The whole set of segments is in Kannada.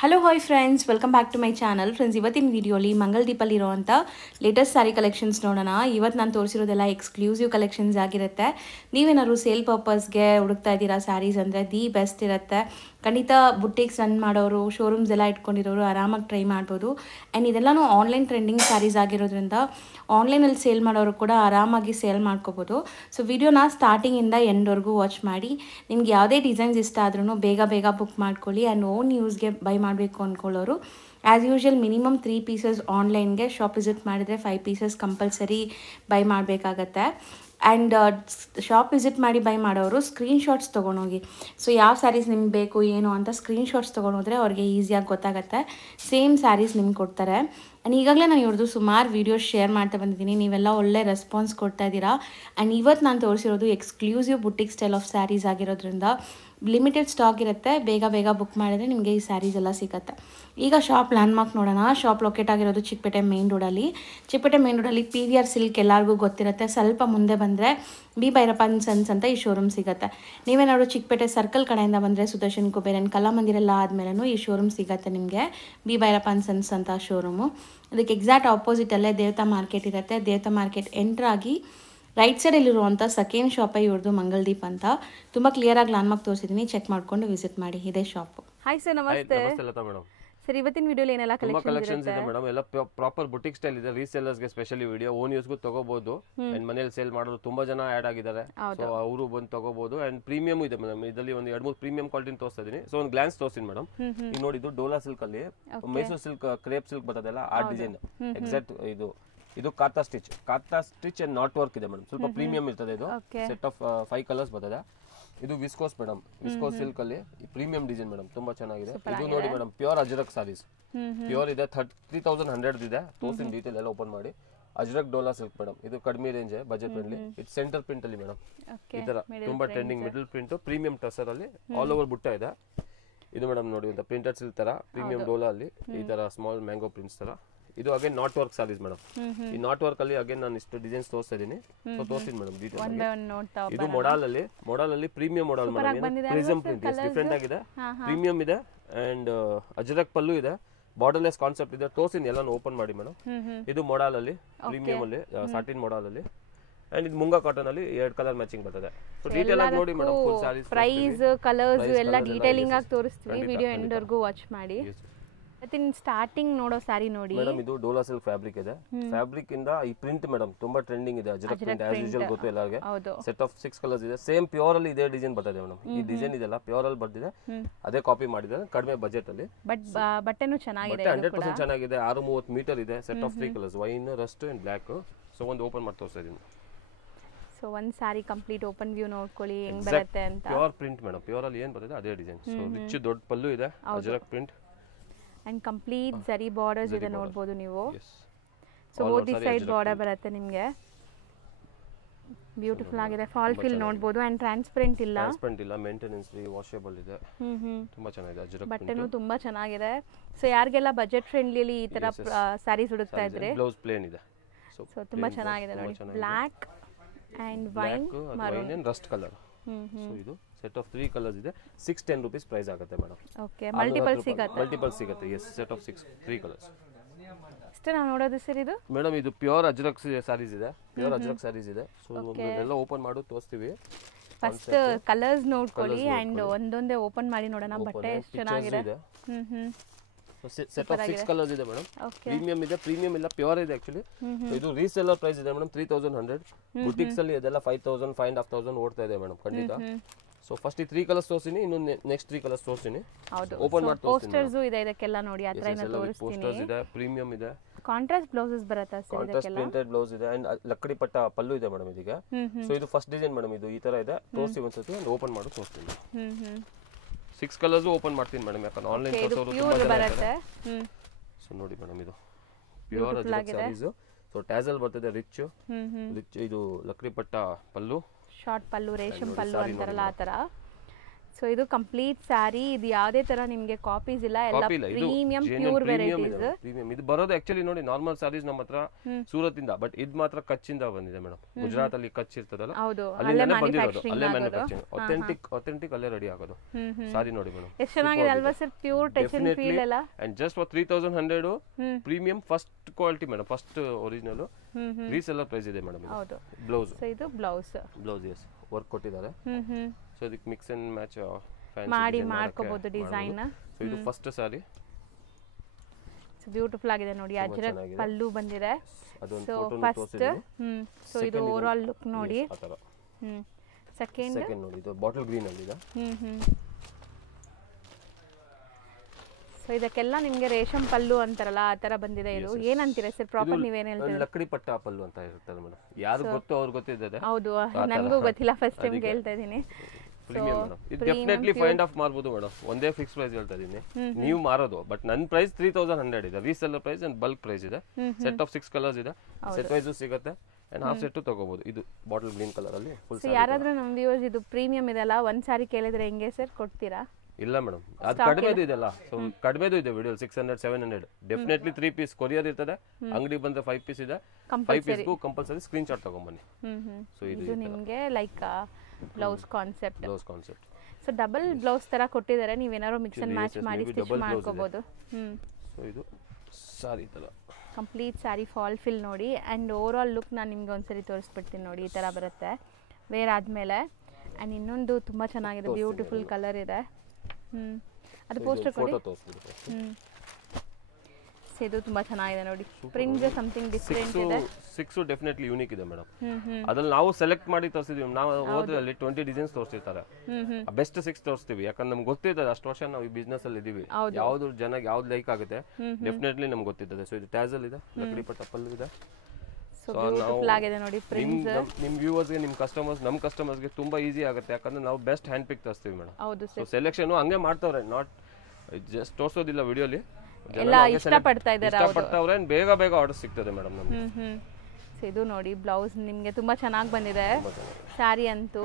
Hello hi friends, welcome back to my channel. Friends, ಇವತ್ತಿನ ವಿಡಿಯೋಲಿ ಮಂಗಲ್ದೀಪಲ್ಲಿ ಇರೋವಂಥ ಲೇಟೆಸ್ಟ್ ಸ್ಯಾರಿ ಕಲೆಕ್ಷನ್ಸ್ ನೋಡೋಣ. ಇವತ್ತು ನಾನು ತೋರಿಸಿರೋದೆಲ್ಲ ಎಕ್ಸ್ಕ್ಲೂಸಿವ್ ಕಲೆಕ್ಷನ್ಸ್ ಆಗಿರುತ್ತೆ. ನೀವೇನಾದ್ರು ಸೇಲ್ ಪರ್ಪಸ್ಗೆ ಹುಡುಕ್ತಾ ಇದ್ದೀರಾ ಸ್ಯಾರೀಸ್ ಅಂದರೆ ದಿ ಬೆಸ್ಟ್ ಇರುತ್ತೆ. ಖಂಡಿತ ಬುಟ್ಟಿಕ್ಸ್ ರನ್ ಮಾಡೋರು, ಶೋರೂಮ್ಸ್ ಎಲ್ಲ ಇಟ್ಕೊಂಡಿರೋರು ಆರಾಮಾಗಿ ಟ್ರೈ ಮಾಡ್ಬೋದು. ಆ್ಯಂಡ್ ಇದೆಲ್ಲನೂ ಆನ್ಲೈನ್ ಟ್ರೆಂಡಿಂಗ್ ಸ್ಯಾರೀಸ್ ಆಗಿರೋದ್ರಿಂದ ಆನ್ಲೈನಲ್ಲಿ ಸೇಲ್ ಮಾಡೋರು ಕೂಡ ಆರಾಮಾಗಿ ಸೇಲ್ ಮಾಡ್ಕೋಬೋದು. ಸೊ ವಿಡಿಯೋನ ಸ್ಟಾರ್ಟಿಂಗಿಂದ ಎಂಡ್ವರೆಗೂ ವಾಚ್ ಮಾಡಿ. ನಿಮ್ಗೆ ಯಾವುದೇ ಡಿಸೈನ್ಸ್ ಇಷ್ಟ ಆದ್ರೂ ಬೇಗ ಬೇಗ ಬುಕ್ ಮಾಡ್ಕೊಳ್ಳಿ. ಆ್ಯಂಡ್ ಓನ್ ಯೂಸ್ಗೆ ಬೈ ಮಾಡಬೇಕು ಅಂದ್ಕೊಳ್ಳೋರು ಆ್ಯಸ್ ಯೂಶ್ವಲ್ ಮಿನಿಮಮ್ 3 ಪೀಸಸ್ ಆನ್ಲೈನ್ಗೆ ಶಾಪ್ ವಿಸಿಟ್ ಮಾಡಿದರೆ 5 ಪೀಸಸ್ ಕಂಪಲ್ಸರಿ ಬೈ ಮಾಡಬೇಕಾಗತ್ತೆ. ಆ್ಯಂಡ್ ಶಾಪ್ ವಿಸಿಟ್ ಮಾಡಿ ಬೈ ಮಾಡೋರು ಸ್ಕ್ರೀನ್ಶಾಟ್ಸ್ ತೊಗೊಂಡೋಗಿ. ಸೊ ಯಾವ ಸ್ಯಾರೀಸ್ ನಿಮ್ಗೆ ಬೇಕು ಏನು ಅಂತ ಸ್ಕ್ರೀನ್ಶಾಟ್ಸ್ ತೊಗೊಂಡೋದ್ರೆ ಅವ್ರಿಗೆ ಈಸಿಯಾಗಿ ಗೊತ್ತಾಗುತ್ತೆ. ಸೇಮ್ ಸ್ಯಾರೀಸ್ ನಿಮ್ಗೆ ಕೊಡ್ತಾರೆ. ಆ್ಯಂಡ್ ಈಗಾಗಲೇ ನಾನು ಇವ್ರದ್ದು ಸುಮಾರು ವೀಡಿಯೋಸ್ ಶೇರ್ ಮಾಡ್ತಾ ಬಂದಿದ್ದೀನಿ. ನೀವೆಲ್ಲ ಒಳ್ಳೆ ರೆಸ್ಪಾನ್ಸ್ ಕೊಡ್ತಾ ಇದ್ದೀರಾ. ಆ್ಯಂಡ್ ಇವತ್ತು ನಾನು ತೋರಿಸಿರೋದು exclusive boutique style of saris ಆಗಿರೋದ್ರಿಂದ ಲಿಮಿಟೆಡ್ ಸ್ಟಾಕ್ ಇರುತ್ತೆ. ಬೇಗ ಬೇಗ ಬುಕ್ ಮಾಡಿದ್ರೆ ನಿಮಗೆ ಈ ಸ್ಯಾರೀಸ್ ಎಲ್ಲ ಸಿಗುತ್ತೆ. ಈಗ ಶಾಪ್ ಲ್ಯಾಂಡ್ಮಾರ್ಕ್ ನೋಡೋಣ. ಶಾಪ್ ಲೊಕೇಟ್ ಆಗಿರೋದು ಚಿಕ್ಕಪೇಟೆ ಮೇನ್ ರೋಡಲ್ಲಿ. ಚಿಕ್ಕಪೇಟೆ ಮೇನ್ ರೋಡಲ್ಲಿ PVR ಸಿಲ್ಕ್ ಎಲ್ಲರಿಗೂ ಗೊತ್ತಿರುತ್ತೆ. ಸ್ವಲ್ಪ ಮುಂದೆ ಬಂದರೆ ಬಿ ಭೈರಪ್ಪ ಅಂಡ್ ಸನ್ಸ್ ಅಂತ ಈ ಶೋರೂಮ್ ಸಿಗುತ್ತೆ. ನೀವೇನಾದ್ರು ಚಿಕ್ಕಪೇಟೆ ಸರ್ಕಲ್ ಕಡೆಯಿಂದ ಬಂದರೆ ಸುದರ್ಶನ್ ಕುಬೇರನ್ ಕಲಾಮಂದಿರ ಎಲ್ಲ ಆದಮೇಲೂ ಈ ಶೋರೂಮ್ ಸಿಗುತ್ತೆ ನಿಮಗೆ, ಬಿ ಭೈರಪ್ಪ ಅಂಡ್ ಸನ್ಸ್ ಅಂತ ಶೋರೂಮು. ಅದಕ್ಕೆ ಎಕ್ಸಾಕ್ಟ್ ಆಪೋಸಿಟಲ್ಲೇ ದೇವತಾ ಮಾರ್ಕೆಟ್ ಇರುತ್ತೆ. ದೇವತಾ ಮಾರ್ಕೆಟ್ ಎಂಟ್ರಾಗಿ ರೈಟ್ ಸೈಡಲ್ಲಿರುವಂಥ ಸೆಕೆಂಡ್ ಶಾಪೇ ಇವ್ರದ್ದು ಮಂಗಲ್ದೀಪ್ ಅಂತ. ತುಂಬ ಕ್ಲಿಯರಾಗಿ ಲ್ಯಾಂಡ್ಮಾರ್ಕ್ ತೋರಿಸಿದ್ದೀನಿ, ಚೆಕ್ ಮಾಡ್ಕೊಂಡು ವಿಸಿಟ್ ಮಾಡಿ. ಇದೇ ಶಾಪು. ಹಾಯ್ ಸರ್, ನಮಸ್ತೆ. ಸರ್, ಇವತ್ತಿನ ವಿಡಿಯೋಲಿ ಏನೆಲ್ಲ ಕಲೆಕ್ಷನ್ಸ್ ಇದೆ ಮೇಡಮ್. ಎಲ್ಲ ಪ್ರಾಪರ್ ಬುಟಿಕ್ ಸ್ಟೈಲ್ ಇದೆ. ರೀಸೇಲರ್ಸ್ ಗೆ ಸ್ಪೆಷಲಿ ವಿಡಿಯೋ, ಓನ್ ಯೂಸ್ಗೂ ತಗೋಬಹುದು. ಅಂಡ್ ಮನೇಲಿ ಸೇಲ್ ಮಾಡೋರು ತುಂಬಾ ಜನ ಆಡ್ ಆಗಿದ್ದಾರೆ. ಸೊ ಅವರು ಬಂದು ತಗೋಬಹುದು. ಅಂಡ್ ಪ್ರೀಮಿಯಂ ಇದೆ ಮೇಡಮ್. ಇದರಲ್ಲಿ ಒಂದು 2-3 ಪ್ರೀಮಿಯಂ ಕ್ವಾಲಿಟಿ ತೋರಿಸ್ತಾ ಇದೀನಿ. ಸೊ ಒಂದು ಗ್ಲಾನ್ಸ್ ತೋರಿಸ್ತೀನಿ ಮೇಡಮ್. ಈಗ ನೋಡಿ, ಇದು ಡೋಲಾ ಸಿಲ್ಕ್ ಅಲ್ಲಿ ಮೈಸೂರು ಸಿಲ್ಕ್ ಕ್ರೇಪ್ ಸಿಲ್ಕ್ ಬರ್ತದಲ್ಲ ಆ ಡಿಸೈನ್ ಎಕ್ಸಾಕ್ಟ್ ಇದು ಕಾತಾ ಸ್ಟಿಚ್ ಅಂಡ್ ನಾಟ್ ವರ್ಕ್ ಇದೆ ಮೇಡಮ್. ಸ್ವಲ್ಪ ಪ್ರೀಮಿಯಂ ಇರ್ತದೆ. ಇದು ಸೆಟ್ ಆಫ್ 5 ಕಲರ್ಸ್ ಬರ್ತದೆ. ಇದು ವಿಸ್ಕೋಸ್ ಮೇಡಮ್. ವಿಸ್ಕೋಸ್ ಸಿಲ್ಕ್ ಅಲ್ಲಿ ಪ್ರೀಮಿಯಂ ಡಿಸೈನ್ ಮೇಡಮ್, ತುಂಬಾ ಚೆನ್ನಾಗಿದೆ. ಇದು ನೋಡಿ ಮೇಡಮ್, ಪ್ಯೂರ್ ಅಜ್ರಕ್ ಸಾರೀಸ್. ಪ್ಯೂರ್ ಇದೆ, 3100 ಇದೆ. ತೋರಿಸಿನ ಡೀಟೇಲ್ ಎಲ್ಲ ಓಪನ್ ಮಾಡಿ. ಅಜ್ರಕ್ ಡೋಲಾ ಸಿಲ್ಕ್ ಮೇಡಮ್. ಇದು ಕಡಿಮೆ ರೇಂಜ್, ಬಜೆಟ್ ಫ್ರೆಂಡ್ಲಿ. ಇದು ಸೆಂಟರ್ ಪ್ರಿಂಟ್ ಅಲ್ಲಿ ಮೇಡಮ್. ಈ ತರ ತುಂಬಾ trending middle print, premium tussar ಅಲ್ಲಿ ಆಲ್ ಓವರ್ ಬುಟ್ಟ ಇದೆ. ಇದು ಮೇಡಮ್ ನೋಡಿ, ಒಂದು ಪ್ರಿಂಟೆಡ್ ಸಿಲ್ಕ್ ತರ ಪ್ರೀಮಿಯಂ ಡೋಲಾ ಅಲ್ಲಿ ಈ ತರ ಸ್ಮಾಲ್ ಮ್ಯಾಂಗೋ ಪ್ರಿಂಟ್ಸ್ ತರ. ಇದು ಅಗೇನ್ ನಾಟ್ ವರ್ಕ್ ಸಾರೀಸ್ ಮೇಡಮ್. ಈ ನಾಟ್ ವರ್ಕ್ ಅಲ್ಲಿ ಅಗೇನ್ ನಾನು ಇಷ್ಟು ಡಿಸೈನ್ಸ್ ತೋರಿಸ್ತಾ ಇದೀನಿ. ಸೊ ತೋರಿಸ್ತೀನಿ ಮೇಡಮ್ ಡೀಟೇಲ್. ಇದು ಮೊಡಲ್ ಅಲ್ಲಿ ಪ್ರೀಮಿಯಂ ಮೊಡಲ್ ಮೇಡಮ್. ಪ್ರಿಸಮ್ ಪ್ರಿಂಟ್ ಡಿಫರೆಂಟ್ ಆಗಿದೆ, ಪ್ರೀಮಿಯಂ ಇದೆ. ಅಂಡ್ ಅಜ್ರಕ್ ಪಲ್ಲು ಇದೆ, ಬಾರ್ಡರ್ಲೆಸ್ ಕಾನ್ಸೆಪ್ಟ್ ಇದೆ. ತೋರಿಸ್ತೀನಿ ಎಲ್ಲಾನು ಓಪನ್ ಮಾಡಿ ಮೇಡಮ್. ಇದು ಮೊಡಲ್ ಅಲ್ಲಿ ಪ್ರೀಮಿಯಂ ಅಲ್ಲಿ ಸಾಟಿನ್ ಮೊಡಲ್ ಅಲ್ಲಿ. ಅಂಡ್ ಇದು ಮುಂಗಾ ಕಾಟನ್ ಅಲ್ಲಿ 2 ಕಲರ್ ಮ್ಯಾಚಿಂಗ್ ಬರ್ತದೆ. ಸೊ ಡೀಟೇಲ್ ಆಗಿ ನೋಡಿ madam. Full saris price, colours ಎಲ್ಲ ಡೀಟೇಲಿಂಗ್ ಆಗಿ ತೋರಿಸ್ತೀವಿ. ವಿಡಿಯೋ ಎಂಡ್ ವರೆಗೂ ವಾಚ್ ಮಾಡಿ. ಸ್ಟಾರ್ಟಿಂಗ್ ನೋಡೋ ಸ್ಯಾರಿ ನೋಡಿ ಮೇಡಮ್, ಇದು ಡೋಲಾ ಸಿಲ್ಕ್ ಫ್ಯಾಬ್ರಿಕ್ ಇದೆ. ಫ್ಯಾಬ್ರಿಕ್ ಇಂದ ಈ ಪ್ರಿಂಟ್ ಮೇಡಮ್ ತುಂಬಾ ಟ್ರೆಂಡಿಂಗ್ ಇದೆ. ಅಜ್ರಕ್ ಪ್ರಿಂಟ್ ಆಸ್ ಯೂಶುವಲ್ ಗೊತ್ತು ಎಲ್ಲರಿಗೆ. ಸೆಟ್ ಆಫ್ 6 ಕಲರ್ಸ್ ಇದೆ. ಸೇಮ್ ಪ್ಯೂರ್ ಅಲ್ಲಿ ಇದೇ ಡಿಸೈನ್ ಬರ್ತದೆ ಮೇಡಮ್. ಈ ಡಿಸೈನ್ ಇದೆಲ್ಲ ಪ್ಯೂರ್ ಅಲ್ಲಿ ಬರ್ತಿದೆ, ಅದೇ ಕಾಪಿ ಮಾಡಿದ್ದಾರೆ ಕಡಿಮೆ ಬಜೆಟ್ ಅಲ್ಲಿ. ಬಟ್ ಬಟ್ಟೆನೂ ಚೆನ್ನಾಗಿದೆ, 100% ಚೆನ್ನಾಗಿದೆ. 630 ಮೀಟರ್ ಇದೆ. Set of 3 colours, wine, rust and black. So ಒಂದು ಓಪನ್ ಮಾಡಿ ತೋರಿಸ್ತಾ ಇದೀನಿ. ಸೊ ಒಂದು ಸ್ಯಾರಿ ಕಂಪ್ಲೀಟ್ ಓಪನ್ ವ್ಯೂ ನೋಡ್ಕೊಳ್ಳಿ ಹೆಂಗ್ ಬರುತ್ತೆ ಅಂತ. Pure print madam. ಪ್ಯೂರ್ ಅಲ್ಲಿ ಏನ್ ಬರ್ತದೆ ಅದೇ ಡಿಸೈನ್. ಸೊ ರಿಚ್ ದೊಡ್ಡ ಪಲ್ಲು ಇದೆ, ಅಜ್ರಕ್ ಪ್ರಿಂಟ್ ಅಂಡ್ ಕಂಪ್ಲೀಟ್ ಜರಿ ಬಾರ್ಡರ್ಸ್ ಇದೆ ನೋಡಬಹುದು ನೀವು. ಸೊ ಬೋತ್ ಸೈಡ್ ಬಾರ್ಡರ್ ಬರುತ್ತೆ ನಿಮಗೆ. ಬ್ಯೂಟಿಫುಲ್ ಆಗಿದೆ. ಫಾಲ್ ಫಿಲ್ ನೋಡಬಹುದು. ಅಂಡ್ ಟ್ರಾನ್ಸ್ಪರೆಂಟ್ ಇಲ್ಲ, ಮೇಂಟೆನೆನ್ಸ್ ಫ್ರೀ, ವಾಷೇಬಲ್ ಇದೆ. ತುಂಬಾ ಚೆನ್ನಾಗಿದೆ. ಅಜ್ರಕ್ ಬಟ್ಟೆನೂ ತುಂಬಾ ಚೆನ್ನಾಗಿದೆ. ಸೊ ಯಾರಿಗೆಲ್ಲ ಬಜೆಟ್ ಫ್ರೆಂಡ್ಲಿ ಈ ತರ ಸ್ಯಾರೀಸ್ ಹುಡುಕ್ತಾ ಇದ್ರೆ ಬ್ಲೌಸ್ ಪ್ಲೇನ್ ಇದೆ. ಸೊ ತುಂಬಾ ಚೆನ್ನಾಗಿದೆ ನೋಡಿ. Black and wine and rust colour. So ಇದು ಸೆಟ್ ಆಫ್ 3 ಕಲರ್ಸ್ ಇದೆ. 610 ರೂಪೀಸ್ ಪ್ರೈಸ್ ಆಗುತ್ತೆ ಮೇಡಮ್. ಓಕೆ, ಮಲ್ಟಿಪಲ್ ಸಿಗುತ್ತೆ. Yes, set of 3 colours. ಇಷ್ಟೇ ನಾವು ನೋಡೋದು ಸರ್. ಇದು ಮೇಡಮ್ ಇದು ಪ್ಯೂರ್ ಅಜ್ರಕ್ ಸಾರೀಸ್ ಇದೆ. ಪ್ಯೂರ್ ಅಜ್ರಕ್ ಸಾರೀಸ್ ಇದೆ. ಸೊ ಎಲ್ಲ ಓಪನ್ ಮಾಡಿ ತೋರಿಸ್ತೀವಿ. ಫಸ್ಟ್ ಕಲರ್ಸ್ ನೋಡ್ಕೊಳ್ಳಿ ಅಂಡ್ ಒಂದೊಂದೇ ಓಪನ್ ಮಾಡಿ ನೋಡೋಣ. ಬಟ್ಟೆ ಎಷ್ಟು ಚೆನ್ನಾಗಿದೆ. ಸೆಟ್ ಆಫ್ 6 ಕಲರ್ಸ್ ಇದೆ ಮೇಡಮ್. ಪ್ರೀಮಿಯಂ ಇದೆ, ಪ್ರೀಮಿಯಂ ಇಲ್ಲ, ಪ್ಯೂರ್ ಇದೆ ಆಕ್ಚುಲಿ. ಇದು ರೀಸೆಲ್ಲರ್ ಪ್ರೈಸ್ ಇದೆ ಮೇಡಮ್, 3100. ಬುಟಿಕ್ಸ್ ಅಲ್ಲಿ ಇದೆಲ್ಲ 5000, 5500 ಓಡ್ತಾ ಇದೆ ಮೇಡಮ್ ಖಂಡಿತ. ಸೊ ಫಸ್ಟ್ ಈ 3 ಕಲರ್ಸ್ ತೋರಿಸ್ತೀನಿ, ಇನ್ನು ನೆಕ್ಸ್ಟ್ 3 ಕಲರ್ಸ್ ತೋರಿಸ್ತೀನಿ. ಓಪನ್ ಮಾಡಿ ತೋರಿಸ್ತೀನಿ. ಪೋಸ್ಟರ್ಸ್ ಇದೆ ಇದಕ್ಕೆಲ್ಲ ನೋಡಿ. ಹತ್ರ ಇಂದ ತೋರಿಸ್ತೀನಿ. ಪೋಸ್ಟರ್ಸ್ ಇದೆ, ಪ್ರೀಮಿಯಂ ಇದೆ. ಕಾಂಟ್ರಾಸ್ಟ್ ಬ್ಲೌಸಸ್ ಬರುತ್ತೆ ಸರ್ ಇದಕ್ಕೆಲ್ಲ. ಕಾಂಟ್ರಾಸ್ಟ್ ಪ್ರಿಂಟೆಡ್ ಬ್ಲೌಸ್ ಇದೆ ಅಂಡ್ ಲಕ್ಕಡಿ ಪಟ್ಟ ಪಲ್ಲು ಇದೆ ಮೇಡಮ್ ಇದಕ್ಕೆ. ಸೊ ಇದು ಫಸ್ಟ್ ಡಿಸೈನ್ ಮೇಡಮ್. ಇದು ಈ ತರ ಇದೆ. ತೋರಿಸಿ ಒಂದ್ಸತಿ ಓಪನ್ ಮಾಡಿ ತೋರಿಸ್ತೀನಿ. 6 ಕಲರ್ಸ್ ಓಪನ್ ಮಾಡ್ತೀನಿ ಮೇಡಮ್, ಯಾಕಂದ್ರೆ ಆನ್ಲೈನ್ ತೋರಿಸೋರು ತುಂಬಾ ಜನ ಇದ್ದಾರೆ. ಸೊ ನೋಡಿ ಮೇಡಮ್, ಇದು pure Ajrak saris. So tassel ಬರ್ತದೆ, ರಿಚ್. ಇದು ಲಕ್ಕಡಿ ಪಟ್ಟ ಪಲ್ಲು, ಶಾರ್ಟ್ ಪಲ್ಲು, ರೇಷಮ್ ಪಲ್ಲು ಅಂತಾರಲ್ಲ ಆ ತರ. ಸೊ ಇದು ಕಂಪ್ಲೀಟ್ ಸ್ಯಾರಿ. ಇದು ಯಾವುದೇ ತರ ನಿಮಗೆ ಕಾಪೀಸ್ ಇಲ್ಲ, ಎಲ್ಲ ಪ್ರೀಮಿಯಂ ಪ್ಯೂರ್ ವೆರೈಟೀಸ್. ಪ್ರೀಮಿಯಂ ಇದು ಬರೋದು ಆಕ್ಚುಲಿ ನೋಡಿ ನಾರ್ಮಲ್ ಸ್ಯಾರೀಸ್ ನಮ್ಮ ಹತ್ರ ಸೂರತ್ ಇಂದ, ಬಟ್ ಇದು ಮಾತ್ರ ಕಚ್ ಇಂದ ಬಂದಿದೆ ಮೇಡಮ್. ಗುಜರಾತ್ ಅಲ್ಲಿ ಕಚ್ ಇರ್ತದಲ್ಲ, ಅಲ್ಲೇ ಬಂದಿರೋದು, ಅಲ್ಲೇ ಮ್ಯಾನುಫ್ಯಾಕ್ಚರಿಂಗ್ ಅಥೆಂಟಿಕ್ ಅಲ್ಲೇ ರೆಡಿ ಆಗೋದು. ಸಾರಿ ನೋಡಿ ಮೇಡಮ್ ಎಷ್ಟು ಚೆನ್ನಾಗಿದೆ ಅಲ್ವಾ sir, pure touch and feel ಎಲ್ಲ. And just for 3100 premium first quality madam, first original reseller price ಇದೆ ಮೇಡಮ್. ಹೌದು. ಬ್ಲೌಸ್, ಸೊ ಇದು ಬ್ಲೌಸ್ ಎಸ್ ವರ್ಕ್ ಕೊಟ್ಟಿದ್ದಾರೆ. ಸೊ ಇದಕ್ಕೆ ಮಿಕ್ಸ್ ಅಂಡ್ ಮ್ಯಾಚ್ ಮಾಡಿ ಮಾಡ್ಕೋಬಹುದು ಡಿಸೈನ್. ಸೊ ಇದು ಫಸ್ಟ್ ಸಾರಿ, ಸೊ ಬ್ಯೂಟಿಫುಲ್ ಆಗಿದೆ ನೋಡಿ. ಅಜ್ರಕ್ ಪಲ್ಲು ಬಂದಿದೆ. ಸೊ ಫಸ್ಟ್ ಸೊ ಇದು ಓವರ್ ಆಲ್ ಲುಕ್ ನೋಡಿ. ಸೆಕೆಂಡ್ ನೋಡಿ ಇದು ಬಾಟಲ್ ಗ್ರೀನ್ ಅಲ್ಲಿ ಇದೆ. ಸೊ ಇದಕ್ಕೆಲ್ಲ ನಿಮಗೆ ರೇಷಮ್ ಪಲ್ಲು ಅಂತಾರಲ್ಲ ಆ ತರ ಬಂದಿದೆ. ಇದು ಏನಂತೀರಾ ಸರ್ ಪ್ರಾಪರ್, ನೀವೇನ್ ಹೇಳ್ತೀರಾ? ಲಕ್ಕಡಿ ಪಟ್ಟ ಪಲ್ಲು ಅಂತ ಇರ್ತದೆ ಮೇಡಮ್. ಯಾರು ಗೊತ್ತು ಅವ್ರು ಗೊತ್ತಿದೆ. ಹೌದು, ನನಗೂ ಗೊತ್ತಿಲ್ಲ, ಫಸ್ಟ್ ಟೈಮ್ ಕೇಳ್ತಾ ಇದೀನಿ. ಪ್ರೀಮಿಯಂ ಮೇಡಮ್, ಇದು ಡೆಫಿನೆಟ್ಲಿ ಫೈಂಡ್ ಆಫ್ ಮಾಡಬಹುದು ಮೇಡಮ್. ಒಂದೇ ಫಿಕ್ಸ್ ಪ್ರೈಸ್ ಹೇಳ್ತಾ ಇದೀನಿ, ನೀವು ಮಾರೋದು. ಬಟ್ ನನ್ನ ಪ್ರೈಸ್ 3100 ಇದೆ, reseller price and bulk price ಇದೆ. ಸೆಟ್ ಆಫ್ 6 ಕಲರ್ಸ್ ಇದೆ, ಸೆಟ್ ವೈಸ್ ಸಿಗುತ್ತೆ ಅಂಡ್ ಹಾಫ್ ಸೆಟ್ ತಗೋಬಹುದು. ಇದು ಬಾಟಲ್ ಗ್ರೀನ್ ಕಲರ್ ಅಲ್ಲಿ ಫುಲ್. ಸೊ ಯಾರಾದ್ರೂ ನಮ್ಮ ವ್ಯೂವರ್ಸ್ ಇದು ಪ್ರೀಮಿಯಂ ಇದೆಲ್ಲ ಒಂದ್ ಸಾರಿ ಕೇಳಿದ್ರೆ ಹೆಂಗೆ ಸರ್ ಕೊಡ್ತೀರಾ? ಇಲ್ಲ ಮೇಡಮ್, ಅದು ಕಡಿಮೆದು ಇದೆಲ್ಲ. ಸೊ ಕಡಿಮೆದು ಇದೆ ವಿಡಿಯೋ 600 700. ಡೆಫಿನೆಟ್ಲಿ 3 ಪೀಸ್ ಕೊರಿಯರ್ ಇರ್ತದೆ. ಅಂಗಡಿ ಬಂದ್ರೆ 5 ಪೀಸ್ ಇದೆ. 5 ಪೀಸ್ಗೂ ಕಂಪಲ್ಸರಿ ಸ್ಕ್ರೀನ್ ಶಾಟ್ ತಗೊಂಬನ್ನಿ. ಸೊ ಇದು ನಿಮಗೆ like blouse concept. So so double blouse ತರ ಕೊಟ್ಟಿದ್ದಾರೆ, ನೀವೇನಾದ್ರು ಮಿಕ್ಸ್ ಅಂಡ್ ಮ್ಯಾಚ್ ಮಾಡಿ ಸ್ಟಿಚ್ ಮಾಡ್ಕೋಬಹುದು. ಸೊ ಇದು ಸಾರಿ ತರ ಕಂಪ್ಲೀಟ್ ಸ್ಯಾರಿ ಫಾಲ್ ಫಿಲ್ ನೋಡಿ. ಅಂಡ್ ಓವರ್ ಆಲ್ ಲುಕ್ ನಾನು ನಿಮ್ಗೆ ಒಂದ್ಸರಿ ತೋರಿಸ್ಬಿಡ್ತೀನಿ ನೋಡಿ. ಈ ತರ ಬರುತ್ತೆ ವೇರ್ ಆದ್ಮೇಲೆ. ಅಂಡ್ ಇನ್ನೊಂದು ತುಂಬಾ ಚೆನ್ನಾಗಿದೆ, ಬ್ಯೂಟಿಫುಲ್ ಕಲರ್ ಇದೆ. ಅದು ಪೋಸ್ಟರ್ ಕೊಡಿ. ಇದು ತುಂಬಾ ಚೆನ್ನಾಗಿದೆ ನೋಡಿ, ಪ್ರಿಂಟ್ ಸಮಥಿಂಗ್ ಡಿಫರೆಂಟ್ ಇದೆ. 6 ಡೆಫಿನೆಟ್ಲಿ ಯೂನಿಕ್ ಇದೆ ಮೇಡಮ್. ಅದ್ರಲ್ಲಿ ನಾವು ಸೆಲೆಕ್ಟ್ ಮಾಡಿ ತೋರಿಸಿದೀವಿ. ನಾವು ಹೋದ್ರಲ್ಲಿ 20 ಡಿಸೈನ್ಸ್ ತೋರಿಸಿರ್ತಾರೆ, ಬೆಸ್ಟ್ 6 ತೋರಿಸ್ತೀವಿ. ಯಾಕಂದ್ರೆ ನಮ್ಗೆ ಗೊತ್ತಿದೆ, ಅಷ್ಟು ವರ್ಷ ನಾವು ಈ ಬಿಸ್ನೆಸ್ ಅಲ್ಲಿ ಇದೀವಿ. ಯಾವ್ದು ಜನಕ್ಕೆ ಯಾವ್ದು ಲೈಕ್ ಆಗುತ್ತೆ ಡೆಫಿನೆಟ್ಲಿ ನಮ್ಗೆ ಗೊತ್ತಿದೆ. ಸೊ ಇದು ಟ್ಯಾಸಲ್ ಇದೆ, ಲಕಡಿ ಪಟ್ಟ ಪಲ್ಲು ಇದೆ. ನಿಮ್ ವ್ಯೂವರ್ಸ್ ಗೆ, ನಿಮ್ ಕಸ್ಟಮರ್ಸ್, ನಮ್ ಕಸ್ಟಮರ್ಸ್ ಗೆ ತುಂಬಾ ಈಸಿ ಆಗುತ್ತೆ. ಯಾಕಂದ್ರೆ ನಾವು ಬೆಸ್ಟ್ ಹ್ಯಾಂಡ್ ಪಿಕ್ ತರಿಸ್ತೀವಿ ಮೇಡಮ್. ಸೊ ಸೆಲೆಕ್ಷನ್ ಹಂಗೆ ಮಾಡ್ತಾವ್ರೆ, ನಾಟ್ ಜಸ್ಟ್ ತೋರಿಸೋದಿಲ್ಲ ವಿಡಿಯೋಲಿ. ಇಷ್ಟಪಡ್ತಾವ್ರೆ, ಬೇಗ ಬೇಗ ಆರ್ಡರ್ ಸಿಗ್ತದೆ ಮೇಡಮ್ ನಮ್ಗೆ. ಇದು ನೋಡಿ ಬ್ಲೌಸ್ ನಿಮ್ಗೆ ತುಂಬಾ ಚೆನ್ನಾಗಿ ಬಂದಿದೆ ಸ್ಯಾರಿ ಅಂತೂ.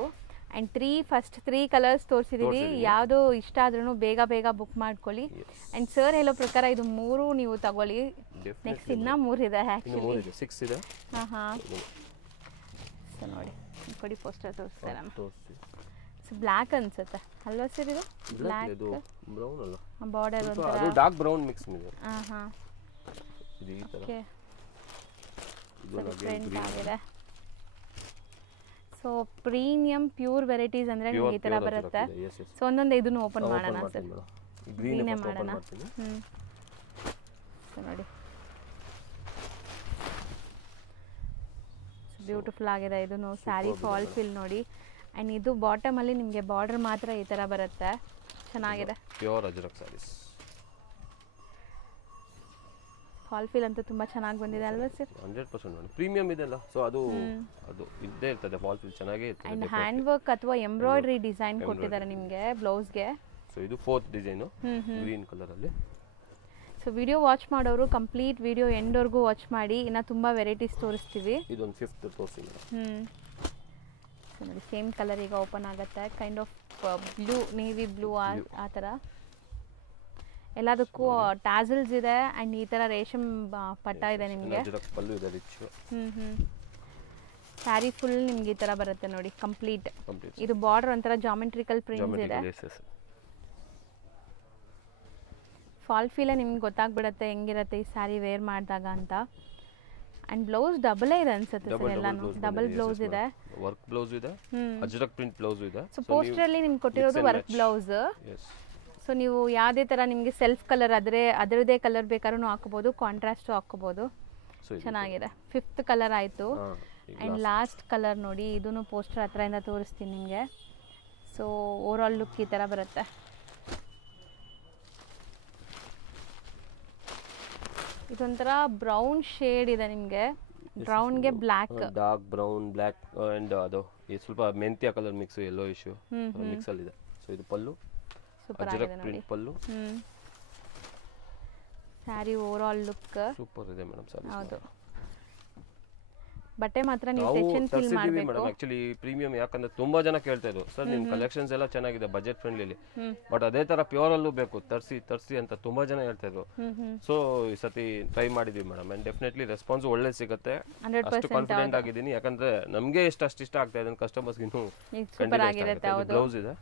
ಅಂಡ್ 3 ಕಲರ್ಸ್ ತೋರಿಸಿದೀವಿ. ಯಾವ್ದು ಇಷ್ಟ ಆದ್ರೂ ಬೇಗ ಬೇಗ ಬುಕ್ ಮಾಡ್ಕೊಳ್ಳಿ. ಅಂಡ್ ಸರ್ ಹೇಳೋ ಪ್ರಕಾರ ಇದು 3 ನೀವು ತಗೊಳ್ಳಿ. ನೆಕ್ಸ್ಟ್ ಇನ್ನ 3 ಇದೆ ಆಕ್ಚುಲಿ. 6 ಇದೆ. ಸೊ ನೋಡಿ ಕೊಡಿ, ಪೋಸ್ಟರ್ ತೋರಿಸ್ತಾರೆ. ಸೊ ಬ್ಲಾಕ್ ಅನ್ಸುತ್ತೆ ಅಲ್ವಾ ಸರ್? ಇದು ಬ್ಲಾಕ್, ಬ್ರೌನ್ ಅಲ್ಲ, ಬಾರ್ಡರ್ ಅದು ಡಾರ್ಕ್ ಬ್ರೌನ್ ಮಿಕ್ಸ್ ಇದೆ. ಇದು ಈ ತರ ಡಿಫರೆಂಟ್ ಆಗಿದೆ. ಸೊ ಪ್ರೀಮಿಯಂ ಪ್ಯೂರ್ ವೆರೈಟೀಸ್ ಅಂದ್ರೆ ನಿಮಗೆ ಈ ತರ ಬರುತ್ತೆ. ಸೊ ಒಂದೊಂದು ಇದನ್ನು ಓಪನ್ ಮಾಡೋಣ ಸರ್. ಗ್ರೀನೇ ಮಾಡೋಣ. ಸೊ ನೋಡಿ ಬ್ಯೂಟಿಫುಲ್ ಆಗಿದೆ. ಇದನ್ನು ಸ್ಯಾರಿ ಫಾಲ್ ಫಿಲ್ ನೋಡಿ. ಅಂಡ್ ಇದು ಬಾಟಮ್ ಅಲ್ಲಿ ನಿಮಗೆ ಬಾರ್ಡರ್ ಮಾತ್ರ ಈ ತರ ಬರುತ್ತೆ, ಚೆನ್ನಾಗಿದೆ. Pure Ajrak saris fall feel ಅಂತೂ ತುಂಬಾ ಚೆನ್ನಾಗಿ ಬಂದಿದೆ ಅಲ್ವಾ ಸರ್? 100% ನೋಡಿ, ಪ್ರೀಮಿಯಂ ಇದೆಲ್ಲ. ಸೊ ಅದು ಇದ್ದೇ ಇರ್ತದೆ, ಫಾಲ್ ಫಿಲ್ ಚೆನ್ನಾಗೇ ಇರ್ತದೆ. ಅಂಡ್ ಹ್ಯಾಂಡ್ ವರ್ಕ್ ಅಥವಾ ಎಂಬ್ರಾಯ್ಡರಿ ಡಿಸೈನ್ ಕೊಟ್ಟಿದ್ದಾರೆ ನಿಮಗೆ ಬ್ಲೌಸ್ ಗೆ. ಸೊ ಇದು 4th ಡಿಸೈನ್ ಗ್ರೀನ್ ಕಲರ್ ಅಲ್ಲಿ. ಸೊ ವಿಡಿಯೋ ವಾಚ್ ಮಾಡೋರು ಕಂಪ್ಲೀಟ್ ವಿಡಿಯೋ ಎಂಡ್ ವರೆಗೂ ವಾಚ್ ಮಾಡಿ, ಇನ್ನ ತುಂಬಾ ವೆರೈಟೀಸ್ ತೋರಿಸ್ತೀವಿ. ಇದೊಂದು 5th ತೋರಿಸಿ ಮೇಡಮ್. ಸೊ ನೋಡಿ ಸೇಮ್ ಕಲರ್ ಈಗ ಓಪನ್ ಆಗುತ್ತೆ, kind of blue, navy blue ಆ ತರ. ಎಲ್ಲದಕ್ಕೂ ಟ್ಯಾಸಲ್ಸ್ ಇದೆ ಅಂಡ್ ಈ ತರ ರೇಷಮ್ ಪಟ್ಟ ಇದೆ ನಿಮಗೆ. ಪಲ್ಲು ಇದೆ ರಿಚ್. ಸ್ಯಾರಿ ಫುಲ್ ನಿಮ್ಗೆ ಈ ತರ ಬರುತ್ತೆ ನೋಡಿ ಕಂಪ್ಲೀಟ್. ಇದು ಬಾರ್ಡರ್ ಒಂಥರ ಜಾಮೆಟ್ರಿಕಲ್ ಪ್ರಿಂಟ್ಸ್ ಇದೆ. ಫಾಲ್ ಫೀಲ್ ನಿಮ್ಗೆ ಗೊತ್ತಾಗ್ಬಿಡುತ್ತೆ ಹೆಂಗಿರುತ್ತೆ ಈ ಸ್ಯಾರಿ ವೇರ್ ಮಾಡಿದಾಗ ಅಂತ. ಅಂಡ್ ಬ್ಲೌಸ್ ಡಬಲ್ ಇದೆ ಅನ್ಸುತ್ತೆ ಸರ್, ಎಲ್ಲಾನು ಡಬಲ್ ಬ್ಲೌಸ್ ಇದೆ. ವರ್ಕ್ ಬ್ಲೌಸ್ ಇದೆ, ಅಜ್ರಕ್ ಪ್ರಿಂಟ್ ಬ್ಲೌಸ್ ಇದೆ. ಸೊ ಪೋಸ್ಟರ್ ಅಲ್ಲಿ ನಿಮ್ಗೆ ಕೊಟ್ಟಿರೋದು ವರ್ಕ್ ಬ್ಲೌಸ್. ಸೊ ನೀವು ಯಾವುದೇ ತರ ನಿಮಗೆ ಸೆಲ್ಫ್ ಕಲರ್ ಅದರದೇ ಕಲರ್ ಬೇಕಾದ್ರೂ ಹಾಕೋಬಹುದು, ಕಾಂಟ್ರಾಸ್ಟ್ ಹಾಕೋಬಹುದು. ಚೆನ್ನಾಗಿದೆ. 5th ಕಲರ್ ಆಯ್ತು. ಅಂಡ್ ಲಾಸ್ಟ್ ಕಲರ್ ನೋಡಿ, ಇದನ್ನು ಪೋಸ್ಟರ್ ಹತ್ರದಿಂದ ತೋರಿಸ್ತೀನಿ ನಿಮಗೆ. ಸೊ ಓವರ್ ಆಲ್ ಲುಕ್ ಈ ತರ ಬರುತ್ತೆ. ಇದೊಂಥರ ಬ್ರೌನ್ ಶೇಡ್ ಇದೆ ನಿಮಗೆ, ಬ್ರೌನ್ಗೆ black, dark brown black and ಅದು ಸ್ವಲ್ಪ ಮೆಂತ್ಯ colour mix, yellowish mix ಅಲ್ಲಿ ಇದೆ. ಸೊ ಇದು pallu, ajrakh print pallu. Sari overall look super ಇದೆ ಮೇಡಮ್ ಸ್ಯಾರಿ. ಹೌದು. ಬಟ್ಟೆ ಮಾತ್ರ ನೀವು ನಾವು ಟೆನ್ಷನ್ ಫೀಲ್ ತರಿಸಿದೀವಿ ಮಾಡಬೇಕು. ಮೇಡಮ್. ಆಕ್ಚುಲಿ ಪ್ರೀಮಿಯಂ ಯಾಕಂದ್ರೆ ತುಂಬಾ ಜನ ಕೇಳ್ತಾ ಇದ್ರು ಸರ್ ನಿಮ್ ಕಲೆಕ್ಷನ್ಸ್ ಎಲ್ಲ ಚೆನ್ನಾಗಿದೆ ಬಜೆಟ್ ಫ್ರೆಂಡ್ಲಿ, ಬಟ್ ಅದೇ ತರ ಪ್ಯೂರ್ ಅಲ್ಲೂ ಬೇಕು ತರಿಸಿ ಅಂತ ತುಂಬಾ ಜನ ಹೇಳ್ತಾ ಇದ್ರು. ಸೊ ಈ ಸತಿ ಟ್ರೈ ಮಾಡಿದೀವಿ ಮೇಡಮ್ ಅಂಡ್ ಡೆಫಿನೆಟ್ಲಿ ರೆಸ್ಪಾನ್ಸ್ ಒಳ್ಳೆ ಸಿಗುತ್ತೆ. ಅಷ್ಟು ಕಾನ್ಫಿಡೆಂಟ್ ಆಗಿದ್ದೀನಿ ಯಾಕಂದ್ರೆ ನಮ್ಗೆ ಅಷ್ಟು ಇಷ್ಟ ಆಗ್ತಾ ಇದೆ, ಕಸ್ಟಮರ್ಸ್ ಇನ್ನೂ ಸೂಪರ್ ಆಗಿರುತ್ತೆ. ಬ್ಲೌಸ್ ಇದೆ,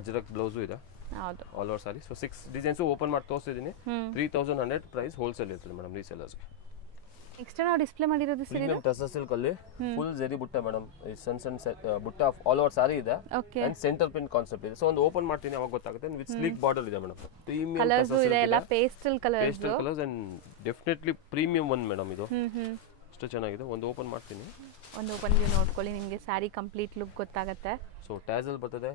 ಅಜ್ರಕ್ ಬ್ಲೌಸು ಇದೆ ಹೌದು, ಆಲ್ ಓವರ್ ಸಾರಿ. ಸೊ 6 ಡಿಸೈನ್ಸ್ ಓಪನ್ ಮಾಡಿ ತೋರಿಸಿದೀನಿ. 3100 ಪ್ರೈಸ್ ಹೋಲ್ಸೇಲ್ ಇರ್ತದೆ ಮೇಡಮ್ ರೀಸೇಲರ್ಸ್ಗೆ. ನೆಕ್ಸ್ಟ್ ನಾವು ಡಿಸ್ಪ್ಲೇ ಮಾಡಿರೋದು ಸರ್ ಪ್ರೀಮಿಯಂ ಟಸರ್ ಸಿಲ್ಕ್ ಅಲ್ಲಿ ಫುಲ್ ಜರಿ ಬುಟ್ಟ ಮೇಡಮ್, ಸಣ್ಣ ಬುಟ್ಟ ಆಲ್ ಓವರ್ ಸಾರಿ ಇದೆ ಅಂಡ್ ಸೆಂಟರ್ ಪ್ರಿಂಟ್ ಕಾನ್ಸೆಪ್ಟ್ ಇದೆ. ಸೊ ಒಂದು ಓಪನ್ ಮಾಡ್ತೀನಿ ಅವಾಗ ಗೊತ್ತಾಗುತ್ತೆ. ವಿತ್ ಸ್ಲೀಕ್ ಬಾರ್ಡರ್ ಇದೆ ಮೇಡಮ್, ಪ್ರೀಮಿಯಂ ಕಲರ್ಸ್ ಇದೆ, ಎಲ್ಲ pastel colours and definitely premium one madam ಇದು. ಅಷ್ಟು ಚೆನ್ನಾಗಿದೆ. ಒಂದು ಓಪನ್ ಮಾಡ್ತೀನಿ, ಒಂದು ಓಪನ್ ವ್ಯೂ ನೋಡ್ಕೊಳ್ಳಿ, ನಿಮಗೆ ಸ್ಯಾರಿ ಕಂಪ್ಲೀಟ್ ಲುಕ್ ಗೊತ್ತಾಗುತ್ತೆ. ಸೊ ಟ್ಯಾಸಲ್ ಬರ್ತದೆ,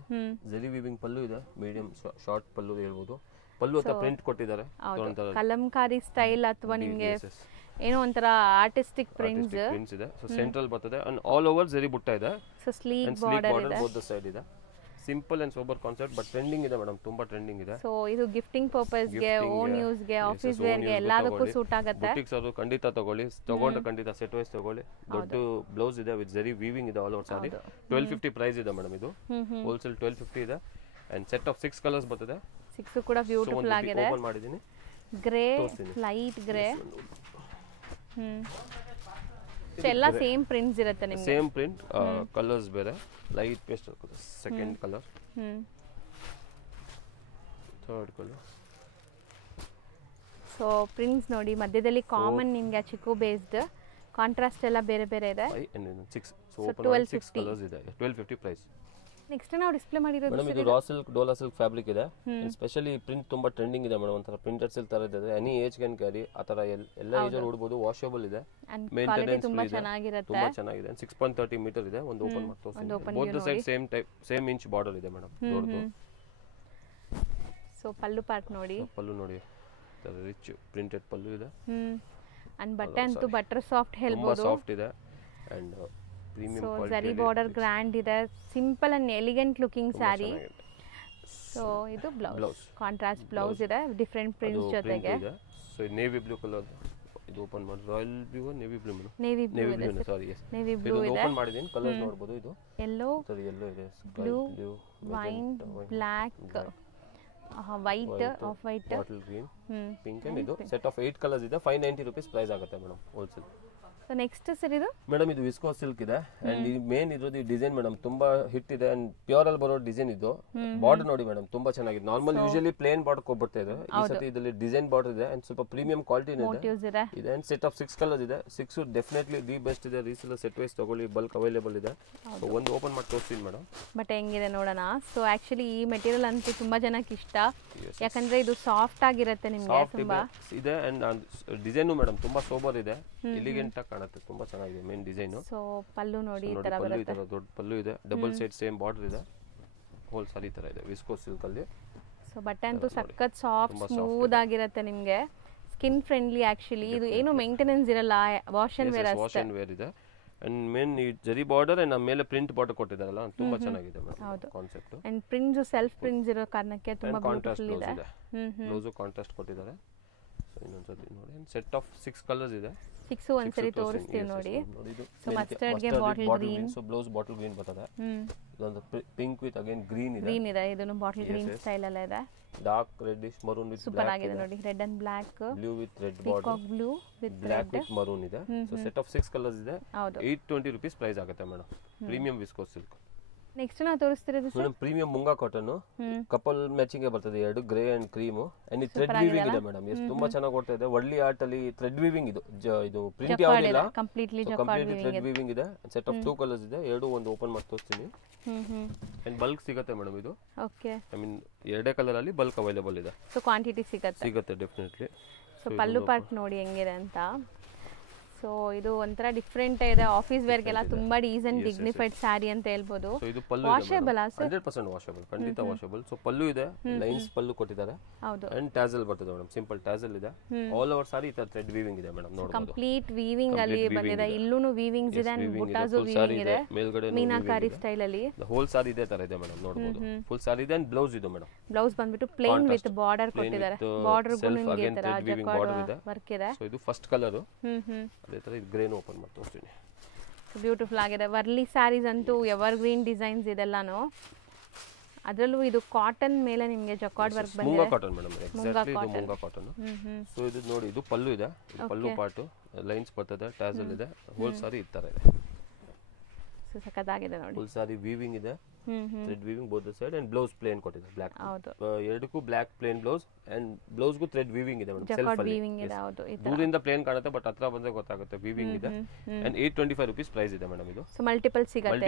ಜರಿ ವೀವಿಂಗ್ ಪಲ್ಲು ಇದೆ, ಮೀಡಿಯಂ ಶಾರ್ಟ್ ಪಲ್ಲು ಹೇಳ್ಬೋದು. ಪಲ್ಲು ಅಥವಾ ಪ್ರಿಂಟ್ ಕೊಟ್ಟಿದ್ದಾರೆ, ಕಲಂಕಾರಿ ಸ್ಟೈಲ್ ಅಥವಾ ನಿಮಗೆ ಏನೋ ಒಂಥರ ಆರ್ಟಿಸ್ಟಿಕ್ ಪ್ರಿಂಟ್ಸ್ ಇದೆ. ಸೊ ಸೆಂಟ್ರಲ್ ಬರ್ತದೆ ಅಂಡ್ ಆಲ್ ಓವರ್ ಜರಿ ಬುಟ್ಟ ಇದೆ. ಸೊ ಸ್ಲೀಕ್ ಬಾರ್ಡರ್ ಇದೆ, ಬೋತ್ ಸೈಡ್ ಇದೆ. Simple and sober concept but trending ಇದೆ ಮೇಡಮ್, ತುಂಬಾ ಟ್ರೆಂಡಿಂಗ್ ಇದೆ. ಸೊ ಇದು ಗಿಫ್ಟಿಂಗ್ ಪರ್ಪಸ್ ಗೆ, ಓನ್ ಯೂಸ್ ಗೆ, ಆಫೀಸ್ ವೇರ್ ಗೆ ಎಲ್ಲದಕ್ಕೂ ಸೂಟ್ ಆಗುತ್ತೆ. ಬುಟಿಕ್ಸ್ ಅವರು ಖಂಡಿತ ತಗೊಂಡ್ರೆ ಖಂಡಿತ ಸೆಟ್ ವೈಸ್ ತಗೊಳ್ಳಿ. ದೊಡ್ಡ ಬ್ಲೌಸ್ ಇದೆ ವಿತ್ ಜರಿ ವೀವಿಂಗ್ ಇದೆ ಆಲ್ ಓವರ್ ಸಾರಿ. 1250 ಪ್ರೈಸ್ ಇದೆ ಮೇಡಮ್ ಇದು. ಹೋಲ್ಸೇಲ್ 1250 ಇದೆ ಅಂಡ್ ಸೆಟ್ ಆಫ್ 6 ಕಲರ್ಸ್ ಬರ್ತದೆ. 6 ಕೂಡ ಬ್ಯೂಟಿಫುಲ್ ಆಗಿದೆ. ಓಪನ್ ಮಾಡಿದೀನಿ, ಗ್ರೇ, ಲೈಟ್ ಗ್ರೇ, ಎಲ್ಲ ಸೇಮ್ ಪ್ರಿಂಟ್ಸ್ ಇರುತ್ತೆ ನಿಮಗೆ. ಸೇಮ್ ಪ್ರಿಂಟ್, ಕಲರ್ಸ್ ಬೇರೆ. Light pastel colour second colour, third colour. So prints ನೋಡಿ, ಮಧ್ಯದಲ್ಲಿ ಕಾಮನ್ ನಿಮಗೆ ಚಿಕ್ಕು ಬೇಸ್ಡ್, ಕಾಂಟ್ರಾಸ್ಟ್ ಎಲ್ಲ ಬೇರೆ ಬೇರೆ ಇದೆ. 6 ಸೊ ಓಪನ್ 6 ಕಲರ್ಸ್ ಇದೆ. 1250 ಪ್ರೈಸ್. ನೆಕ್ಸ್ಟ್ ನಾವು ಡಿಸ್ಪ್ಲೇ ಮಾಡಿರೋದು ಮೇಡಮ್ ಇದು raw silk, Dhola silk fabric ಇದೆ. ಸ್ಪೆಷಲಿ ಪ್ರಿಂಟ್ ತುಂಬಾ ಟ್ರೆಂಡಿಂಗ್ ಇದೆ ಮೇಡಮ್, ಒಂಥರ ಪ್ರಿಂಟೆಡ್ ಸಿಲ್ಕ್ ತರ ಇದೆ. ಎನಿ ಏಜ್ ಕ್ಯಾನ್ ಕ್ಯಾರಿ, ಆ ತರ ಎಲ್ಲ ಏಜ್ ಅಲ್ಲಿ ಉಡಬಹುದು. ವಾಷಬಲ್ ಇದೆ, ಮೇಂಟೆನೆನ್ಸ್ ತುಂಬಾ ಚೆನ್ನಾಗಿರುತ್ತೆ, ತುಂಬಾ ಚೆನ್ನಾಗಿದೆ. 6.30 ಮೀಟರ್ ಇದೆ. ಒಂದು ಓಪನ್ ಮಾಡಿ ತೋರಿಸ್ತೀನಿ. Both the side same type, same inch border ಇದೆ ಮೇಡಮ್, ದೊಡ್ಡದು. ಸೊ ಪಲ್ಲು ಪಾರ್ಟ್ ನೋಡಿ, ಪಲ್ಲು ನೋಡಿ, ರಿಚ್ ಪ್ರಿಂಟೆಡ್ ಪಲ್ಲು ಇದೆ. ಅಂಡ್ ಬಟ್ಟೆ ಅಂತೂ ಬಟರ್ ಸಾಫ್ಟ್ ಹೇಳ್ಬೋದು, ತುಂಬಾ ಸಾಫ್ಟ್ ಇದೆ and premium quality. Zari border grand ಇದೆ, simple and elegant looking sari. So ಇದು ಬ್ಲೌಸ್, ಕಾಂಟ್ರಾಸ್ಟ್ ಬ್ಲೌಸ್ ಇದೆ ಡಿಫರೆಂಟ್ ಪ್ರಿಂಟ್ಸ್ ಜೊತೆಗೆ. ಸೊ ನೇವಿ ಬ್ಲೂ ಕಲರ್ ಇದು ಓಪನ್ ಮಾಡಿ, royal blue, navy blue madam, navy blue ಇದೆ, ಸಾರಿ ಎಸ್ ನೇವಿ ಬ್ಲೂ ಇದೆ. ಓಪನ್ ಮಾಡಿದೀನಿ, ಕಲರ್ಸ್ ನೋಡಬಹುದು. ಇದು ಯೆಲ್ಲೋ, ಯೆಲ್ಲೋ ಇದೆ, blue, wine, black, white, off white, bottle green, pink and ಇದು ಸೆಟ್ ಆಫ್ 8 ಕಲರ್ಸ್ ಇದೆ. 590 ರೂಪೀಸ್ ಪ್ರೈಸ್ ಆಗುತ್ತೆ madam wholesale. So next sir ಇದು ಮೇಡಮ್ ಇದು ವಿಸ್ಕೋಸ್ ಸಿಲ್ಕ್ ಇದೆ ಅಂಡ್ ಈ ಮೇನ್ ಇದ್ರದ್ದು ಡಿಸೈನ್ ಮೇಡಮ್ ತುಂಬಾ ಹಿಟ್ ಇದೆ ಅಂಡ್ ಪ್ಯೂರ್ ಅಲ್ಲಿ ಬರೋ ಡಿಸೈನ್ ಇದು. ಬಾರ್ಡರ್ ನೋಡಿ ಮೇಡಮ್, ತುಂಬಾ ಚೆನ್ನಾಗಿದೆ. ನಾರ್ಮಲ್ ಯೂಶಲಿ ಪ್ಲೇನ್ ಬಾರ್ಡರ್ ಕೊಡ್ಬಿಡ್ತಾ ಇದೆ, ಈ ಸತಿ ಇದರಲ್ಲಿ ಡಿಸೈನ್ ಬಾರ್ಡರ್ ಇದೆ ಅಂಡ್ ಸ್ವಲ್ಪ ಪ್ರೀಮಿಯಂ ಕ್ವಾಲಿಟಿ ಇದೆ ಅಂಡ್ ಸೆಟ್ ಆಫ್ 6 ಕಲರ್ಸ್ ಇದೆ. 6 ಡೆಫಿನೆಟ್ಲಿ ದಿ ಬೆಸ್ಟ್ ಇದೆ. ರೀಸೇಲರ್ ಸೆಟ್ ವೈಸ್ ತಗೊಳ್ಳಿ, ಬಲ್ಕ್ ಅವೈಲೇಬಲ್ ಇದೆ. ಸೊ ಒಂದು ಓಪನ್ ಮಾಡಿ ತೋರಿಸ್ತೀನಿ ಮೇಡಮ್, ಬಟ್ ಹೆಂಗಿದೆ ನೋಡೋಣ. ಸೊ ಆಕ್ಚುಲಿ ಈ ಮೆಟೀರಿಯಲ್ ಅಂತೂ ತುಂಬಾ ಜನಕ್ಕೆ ಇಷ್ಟ, ಯಾಕಂದ್ರೆ ಇದು ಸಾಫ್ಟ್ ಆಗಿರುತ್ತೆ ನಿಮಗೆ ತುಂಬಾ ಇದೆ ಅಂಡ್ ಡಿಸೈನು ಮೇಡಮ್ ತುಂಬಾ ಸೋಬರ್ ಇದೆ, ಎಲಿಗೆಂಟ್ ಆಗಿ ಕಾಣುತ್ತೆ, ತುಂಬಾ ಚೆನ್ನಾಗಿದೆ ಮೇನ್ ಡಿಸೈನ್. ಸೊ ಪಲ್ಲು ನೋಡಿ ಈ ತರ ಬರುತ್ತೆ, ದೊಡ್ಡ ಪಲ್ಲು ಇದೆ, ಡಬಲ್ ಸೈಡ್ ಸೇಮ್ ಬಾರ್ಡರ್ ಇದೆ, ಹೋಲ್ ಸಾರಿ ತರ ಇದೆ ವಿಸ್ಕೋಸ್ ಸಿಲ್ಕ್ ಅಲ್ಲಿ. ಸೊ ಬಟ್ಟೆ ಅಂತೂ ಸಖತ್ ಸಾಫ್ಟ್ ಸ್ಮೂತ್ ಆಗಿರುತ್ತೆ ನಿಮಗೆ, ಸ್ಕಿನ್ ಫ್ರೆಂಡ್ಲಿ. ಆಕ್ಚುಲಿ ಇದು ಏನು ಮೇಂಟೆನೆನ್ಸ್ ಇರಲ್ಲ, ವಾಶ್ ಅಂಡ್ ವೇರ್ ಅಷ್ಟೇ. ವಾಶ್ ಅಂಡ್ ವೇರ್ ಇದೆ ಅಂಡ್ ಮೇನ್ ಈ ಜರಿ ಬಾರ್ಡರ್ ಅಂಡ್ ಮೇಲೆ ಪ್ರಿಂಟ್ ಬಾರ್ಡರ್ ಕೊಟ್ಟಿದ್ದಾರಲ್ಲ, ತುಂಬಾ ಚೆನ್ನಾಗಿದೆ madam concept. And prints self prints ಇರೋ ಕಾರಣಕ್ಕೆ ತುಂಬಾ ಬ್ಯೂಟಿಫುಲ್ ಇದೆ. ಬ್ಲೌಸ್ ಕಾಂಟ್ರಾಸ್ಟ್ ಕೊಟ್ಟಿದ್ದಾರೆ. ಸೊ ಇನ್ನೊಂದ್ಸತಿ ನೋಡಿ, ಸೆಟ್ ಆಫ್ 6 ಕಲರ್ಸ್ ಇದೆ. 6 ಒಂದ್ಸರಿ ತೋರಿಸ್ತೀವಿ ನೋಡಿ. ಸೊ ಮಸ್ಟರ್ಡ್ ಗೆ bottle green, so blouse bottle green ಬರ್ತದೆ. ಇದೊಂದು ಪಿಂಕ್ ವಿತ್ ಅಗೇನ್ ಗ್ರೀನ್ ಇದೆ, ಇದನ್ನು ಬಾಟಲ್ ಗ್ರೀನ್ ಸ್ಟೈಲ್ ಅಲ್ಲ ಇದೆ. Dark reddish maroon with super ಆಗಿದೆ ನೋಡಿ, red and black, blue with red border, blue with black with maroon ಇದೆ. ಸೊ ಸೆಟ್ ಆಫ್ 6 ಕಲರ್ಸ್ ಇದೆ. 820 ರೂಪೀಸ್ ಪ್ರೈಸ್ ಆಗುತ್ತೆ madam, premium viscose silk. Next ನಾವು ತೋರಿಸ್ತಿರೋದು madam premium munga cotton, couple matching ಬರ್ತದೆ, ಎರಡು grey and cream and thread weaving ಇದೆ ಮೇಡಮ್. ತುಂಬಾ ಚೆನ್ನಾಗಿ ಕೊಡ್ತಾ ಇದೆ. ಒಳ್ಳಿ ಆರ್ಟ್ ಅಲ್ಲಿ ಥ್ರೆಡ್ ವೀವಿಂಗ್ ಇದು ಪ್ರಿಂಟ್ ಯಾವ್ದಿಲ್ಲ, ಕಂಪ್ಲೀಟ್ಲಿ ಥ್ರೆಡ್ ವೀವಿಂಗ್ ಇದೆ. ಸೆಟ್ ಆಫ್ 2 ಕಲರ್ಸ್ ಇದೆ. ಎರಡು ಒಂದು ಓಪನ್ ಮಾಡಿ ತೋರಿಸ್ತೀನಿ. ಅಂಡ್ ಬಲ್ಕ್ ಸಿಗುತ್ತೆ ಮೇಡಮ್ ಇದು. ಓಕೆ, ಐ ಮೀನ್ ಎರಡೇ ಕಲರ್ ಅಲ್ಲಿ ಬಲ್ಕ್ ಅವೈಲೇಬಲ್ ಇದೆ. ಸೊ ಕ್ವಾಂಟಿಟಿ ಸಿಗುತ್ತೆ ಡೆಫಿನೆಟ್ಲಿ. ಸೊ ಪಲ್ಲು ಪಾರ್ಟ್ ನೋಡಿ ಹೆಂಗಿದೆ ಅಂತ. ಸೊ ಇದು ಒಂಥರ ಡಿಫ್ರೆಂಟ್ ಇದೆ, ಆಫೀಸ್ ವೇರ್ಗೆಲ್ಲ ತುಂಬಾ ಡೀಸೆಂಟ್ ಡಿಗ್ನಿಫೈಡ್ ಸ್ಯಾರಿ ಅಂತ ಹೇಳ್ಬೋದು. Washable sir? 100% ವಾಷೇಬಲ್, ಖಂಡಿತ ವಾಷೇಬಲ್. ಸೊ ಪಲ್ಲು ಇದೆ, ಲೈನ್ಸ್ ಪಲ್ಲು ಕೊಟ್ಟಿದ್ದಾರೆ. ಹೌದು, ಅಂಡ್ ಟ್ಯಾಸಲ್ ಬರ್ತದೆ ಮೇಡಮ್, ಸಿಂಪಲ್ ಟ್ಯಾಸಲ್ ಇದೆ. ಆಲ್ ಓವರ್ ಸಾರಿ ಥ್ರೆಡ್ ವೀವಿಂಗ್ ಇದೆ ಮೇಡಮ್, ನೋಡಬಹುದು. ಕಂಪ್ಲೀಟ್ ವೀವಿಂಗ್ ಅಲ್ಲಿ ಬಂದಿದೆ, ಇಲ್ಲೂನು ವೀವಿಂಗ್ಸ್ ಇದೆ, ಬುಟಾಜು ವೀವಿಂಗ್ ಇದೆ, ಮೇಲ್ಗಡೆ ಮೀನಾಕಾರಿ ಸ್ಟೈಲ್ ಅಲ್ಲಿ. ಹೋಲ್ ಸಾರಿ ಇದೆ ತರ ಇದೆ ಮೇಡಮ್, ನೋಡಬಹುದು. ಫುಲ್ ಸಾರಿ ಇದೆ ಅಂಡ್ ಬ್ಲೌಸ್ ಇದೆ ಮೇಡಮ್. ಬ್ಲೌಸ್ ಬಂದ್ಬಿಟ್ಟು ಪ್ಲೇನ್ ವಿತ್ ಬಾರ್ಡರ್ ಕೊಟ್ಟಿದ್ದಾರೆ, ಬಾರ್ಡರ್ ಗೂ ನಿಮಗೆ ತರ ಜಕಾರ್ಡ್ ವರ್ಕ್ ಇದೆ. ಸೊ ಇದು ಫಸ್ಟ್ ಕಲರ್. ಅದೇ ತರ ಇದು ಗ್ರೇನ್ ಓಪನ್ ಮಾಡಿ ತೋರಿಸ್ತೀನಿ. ಬ್ಯೂಟಿಫುಲ್ ಆಗಿದೆ. ವರ್ಲಿ ಸ್ಯಾರೀಸ್ ಅಂತೂ ಎವರ್ ಗ್ರೀನ್ ಡಿಸೈನ್ಸ್ ಇದೆಲ್ಲಾನು. ಅದರಲ್ಲೂ ಇದು ಕಾಟನ್ ಮೇಲೆ ನಿಮಗೆ ಜಕಾರ್ಡ್ ವರ್ಕ್ ಬಂದಿದೆ. ಮುಂಗಾ ಕಾಟನ್ ಮೇಡಮ್, ಎಕ್ಸಾಕ್ಟ್ಲಿ ಇದು ಮುಂಗಾ ಕಾಟನ್. ಸೊ ಇದು ನೋಡಿ, ಇದು ಪಲ್ಲು ಇದೆ, ಇದು ಪಲ್ಲು ಪಾರ್ಟ್ ಲೈನ್ಸ್ ಬರ್ತದೆ, ಟ್ಯಾಸಲ್ ಇದೆ, ಹೋಲ್ ಸಾರಿ ಈ ತರ ಇದೆ. ಸೊ ಸಖತ್ತಾಗಿದೆ ನೋಡಿ. ಫುಲ್ ಸಾರಿ ವೀವಿಂಗ್ ಇದೆ, thread weaving both side, and blouse plain ಕೊಟ್ಟಿದೆ ಬ್ಲಾಕ್. ಎರಡಕ್ಕೂ ಬ್ಲಾಕ್ ಪ್ಲೇನ್ ಬ್ಲೌಸ್ ಅಂಡ್ ಬ್ಲೌಸ್ಗೂ ಥ್ರೆಡ್ ವೀವಿಂಗ್ ಇದೆ ಮೇಡಮ್. ಸೆಲ್ಫ್ ಅಲ್ಲಿ ದೂರಿಂದ ಪ್ಲೇನ್ ಕಾಣುತ್ತೆ, ಬಟ್ ಹತ್ರ ಬಂದ್ರೆ ಗೊತ್ತಾಗುತ್ತೆ ವೀವಿಂಗ್ ಇದೆ. ಅಂಡ್ 825 ರೂಪೀಸ್ ಪ್ರೈಸ್ ಇದೆ ಮೇಡಮ್. ಇದು ಸೊ ಮಲ್ಟಿಪಲ್ ಸಿಗುತ್ತೆ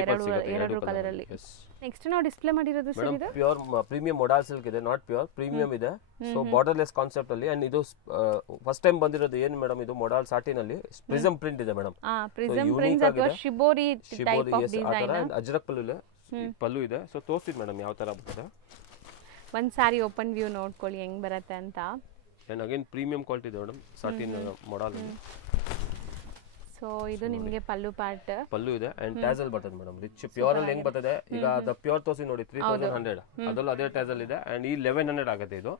ಎರಡು ಕಲರ್ ಅಲ್ಲಿ. ನೆಕ್ಸ್ಟ್ ನಾವು ಡಿಸ್ಪ್ಲೇ ಮಾಡಿರೋದು ಸರ್ ಇದು ಪ್ಯೂರ್ ಪ್ರೀಮಿಯಂ ಮೊಡಾಲ್ ಸಿಲ್ಕ್ ಇದೆ, ನಾಟ್ ಪ್ಯೂರ್ ಪ್ರೀಮಿಯಂ ಇದೆ. ಸೊ ಬಾರ್ಡರ್ಲೆಸ್ ಕಾನ್ಸೆಪ್ಟ್ ಅಲ್ಲಿ. ಅಂಡ್ ಇದು ಫಸ್ಟ್ ಟೈಮ್ ಬಂದಿರೋದು ಏನು ಮೇಡಮ್, ಇದು ಮೊಡಾಲ್ ಸಾಟಿನ್ ಅಲ್ಲಿ ಪ್ರಿಸಮ್ ಪ್ರಿಂಟ್ ಇದೆ ಮೇಡಮ್. ಪ್ರಿಸಮ್ ಪ್ರಿಂಟ್ ಅಥವಾ shibori type of design. Ajrakh pallu ಇದೆ. ಸೊ ತೋರಿಸ್ತೀನಿ ಮೇಡಮ್ ಯಾವ ತರ ಬರ್ತದೆ. ಒಂದ್ ಸಾರಿ ಓಪನ್ ವ್ಯೂ ನೋಡ್ಕೊಳ್ಳಿ ಹೆಂಗ್ ಬರುತ್ತೆ ಅಂತ. ಅಂಡ್ ಅಗೇನ್ ಪ್ರೀಮಿಯಂ ಕ್ವಾಲಿಟಿ ಇದೆ ಮೇಡಮ್, ಸಾಟಿನ್ ಮೊಡಾಲ್. ಸೊ ಇದು ನಿಮಗೆ ಪಲ್ಲು ಪಾರ್ಟ್, ಪಲ್ಲು ಇದೆ ಅಂಡ್ ಟ್ಯಾಸಲ್ ಬರ್ತದೆ ಮೇಡಮ್. ರಿಚ್ ಪ್ಯೂರ್ ಅಲ್ಲಿ ಹೆಂಗ್ ಬರ್ತದೆ, ಈಗ ಅದ ಪ್ಯೂರ್ ತೋರಿಸಿ ನೋಡಿ 3100, ಅದರಲ್ಲೂ ಅದೇ ಟ್ಯಾಸಲ್ ಇದೆ. ಅಂಡ್ ಈ 1100 ಆಗುತ್ತೆ. ಇದು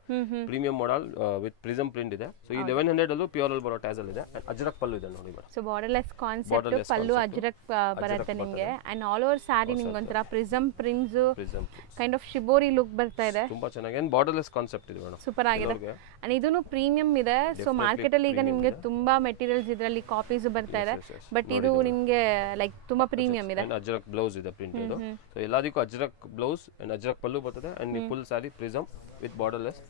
premium model with prism print ಇದೆ. ಸೊ ಈ 1100 ಅಲ್ಲೂ ಪ್ಯೂರ್ ಅಲ್ಲಿ ಬರೋ ಟ್ಯಾಸಲ್ ಇದೆ. ಅಜ್ರಕ್ ಪಲ್ಲು ಇದೆ ನೋಡಿ ಮೇಡಮ್. ಸೊ ಬಾರ್ಡರ್ಲೆಸ್ ಕಾನ್ಸೆಪ್ಟ್, ಪಲ್ಲು ಅಜ್ರಕ್ ಬರುತ್ತೆ ನಿಮಗೆ. ಅಂಡ್ ಆಲ್ ಓವರ್ ಸಾರಿ ನಿಮ್ಗೆ ಒಂಥರ prism prints, kind of shibori look ಬರ್ತಾ ಇದೆ. ತುಂಬಾ ಚೆನ್ನಾಗಿ ಅಂಡ್ ಬಾರ್ಡರ್ಲೆಸ್ ಕಾನ್ಸೆಪ್ಟ್ ಇದೆ ಮೇಡಮ್. ಸೂಪರ್ ಆಗಿದೆ. ಅಂಡ್ ಇದೂನು ಪ್ರೀಮಿಯಂ ಇದೆ. ಸೊ ಮಾರ್ಕೆಟ್ ಅಲ್ಲಿ ಈಗ ನಿಮ್ಗೆ ತುಂಬಾ ಮೆಟೀರಿಯಲ್ಸ್ ಇದರಲ್ಲಿ ಕಾಪೀಸ್ ಬರ್ತಾ ಇದೆ, ಬಟ್ ಇದು ನಿಮಗೆ ಲೈಕ್ ತುಂಬಾ ಪ್ರೀಮಿಯಂ ಇದೆ. ಅಜ್ರಕ್ ಬ್ಲೌಸ್ ಇದೆ ಪ್ರಿಂಟ್ ಇದು. ಸೊ ಎಲ್ಲದಕ್ಕೂ ಅಜ್ರಕ್ ಬ್ಲೌಸ್ ಅಂಡ್ ಅಜ್ರಕ್ ಪಲ್ಲು ಬರ್ತದೆ. And full sorry prism with borderless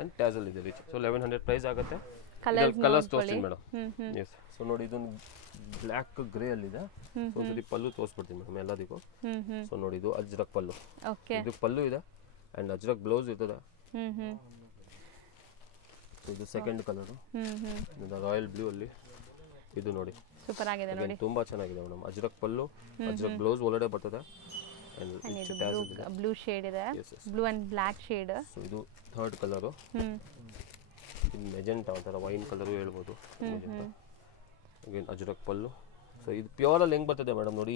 and tassel ಇದೆ ರಿಚ್. ಸೊ 1100 ಪ್ರೈಸ್ ಆಗುತ್ತೆ. ಕಲರ್ಸ್ ತೋರಿಸ್ತೀನಿ ಮೇಡಮ್. ಎಸ್. ಸೊ ನೋಡಿ, ಇದೊಂದು ಬ್ಲಾಕ್ ಗ್ರೇ ಅಲ್ಲಿ ಇದೆ. ಸೊ ಒಂದ್ಸತಿ ಪಲ್ಲು ತೋರಿಸ್ಬಿಡ್ತೀನಿ ಮೇಡಮ್ ಎಲ್ಲದಕ್ಕೂ. ಸೊ ನೋಡಿ, ಇದು ಅಜ್ರಕ್ ಪಲ್ಲು, ಇದು ಪಲ್ಲು ಇದೆ ಅಂಡ್ ಅಜ್ರಕ್ ಬ್ಲೌಸ್ ಇರ್ತದೆ. ಇದು ಸೆಕೆಂಡ್ ಕಲರ್, ರಾಯಲ್ ಬ್ಲೂ ಅಲ್ಲಿ. ಇದು ನೋಡಿ ಸೂಪರ್ ಆಗಿದೆ ನೋಡಿ, ತುಂಬಾ ಚೆನ್ನಾಗಿದೆ ಮೇಡಮ್. ಅಜ್ರಕ್ ಪಲ್ಲು, ಅಜ್ರಕ್ ಬ್ಲೌಸ್ ಒಳಗಡೆ ಬರ್ತದೆ. ಬ್ಲೂ ಶೇಡ್ ಇದೆ, blue and black shade. So ಇದು ಥರ್ಡ್ ಕಲರ್, ಇದು ಮೆಜೆಂಟಾ ಒಂಥರ ವೈನ್ ಕಲರ್ ಹೇಳ್ಬೋದು. ಅಗೇನ್ ಅಜ್ರಕ್ ಪಲ್ಲು. ಸೊ ಇದು ಪ್ಯೂರ್ ಅಲ್ಲಿ ಹೆಂಗ್ ಬರ್ತದೆ ಮೇಡಮ್ ನೋಡಿ,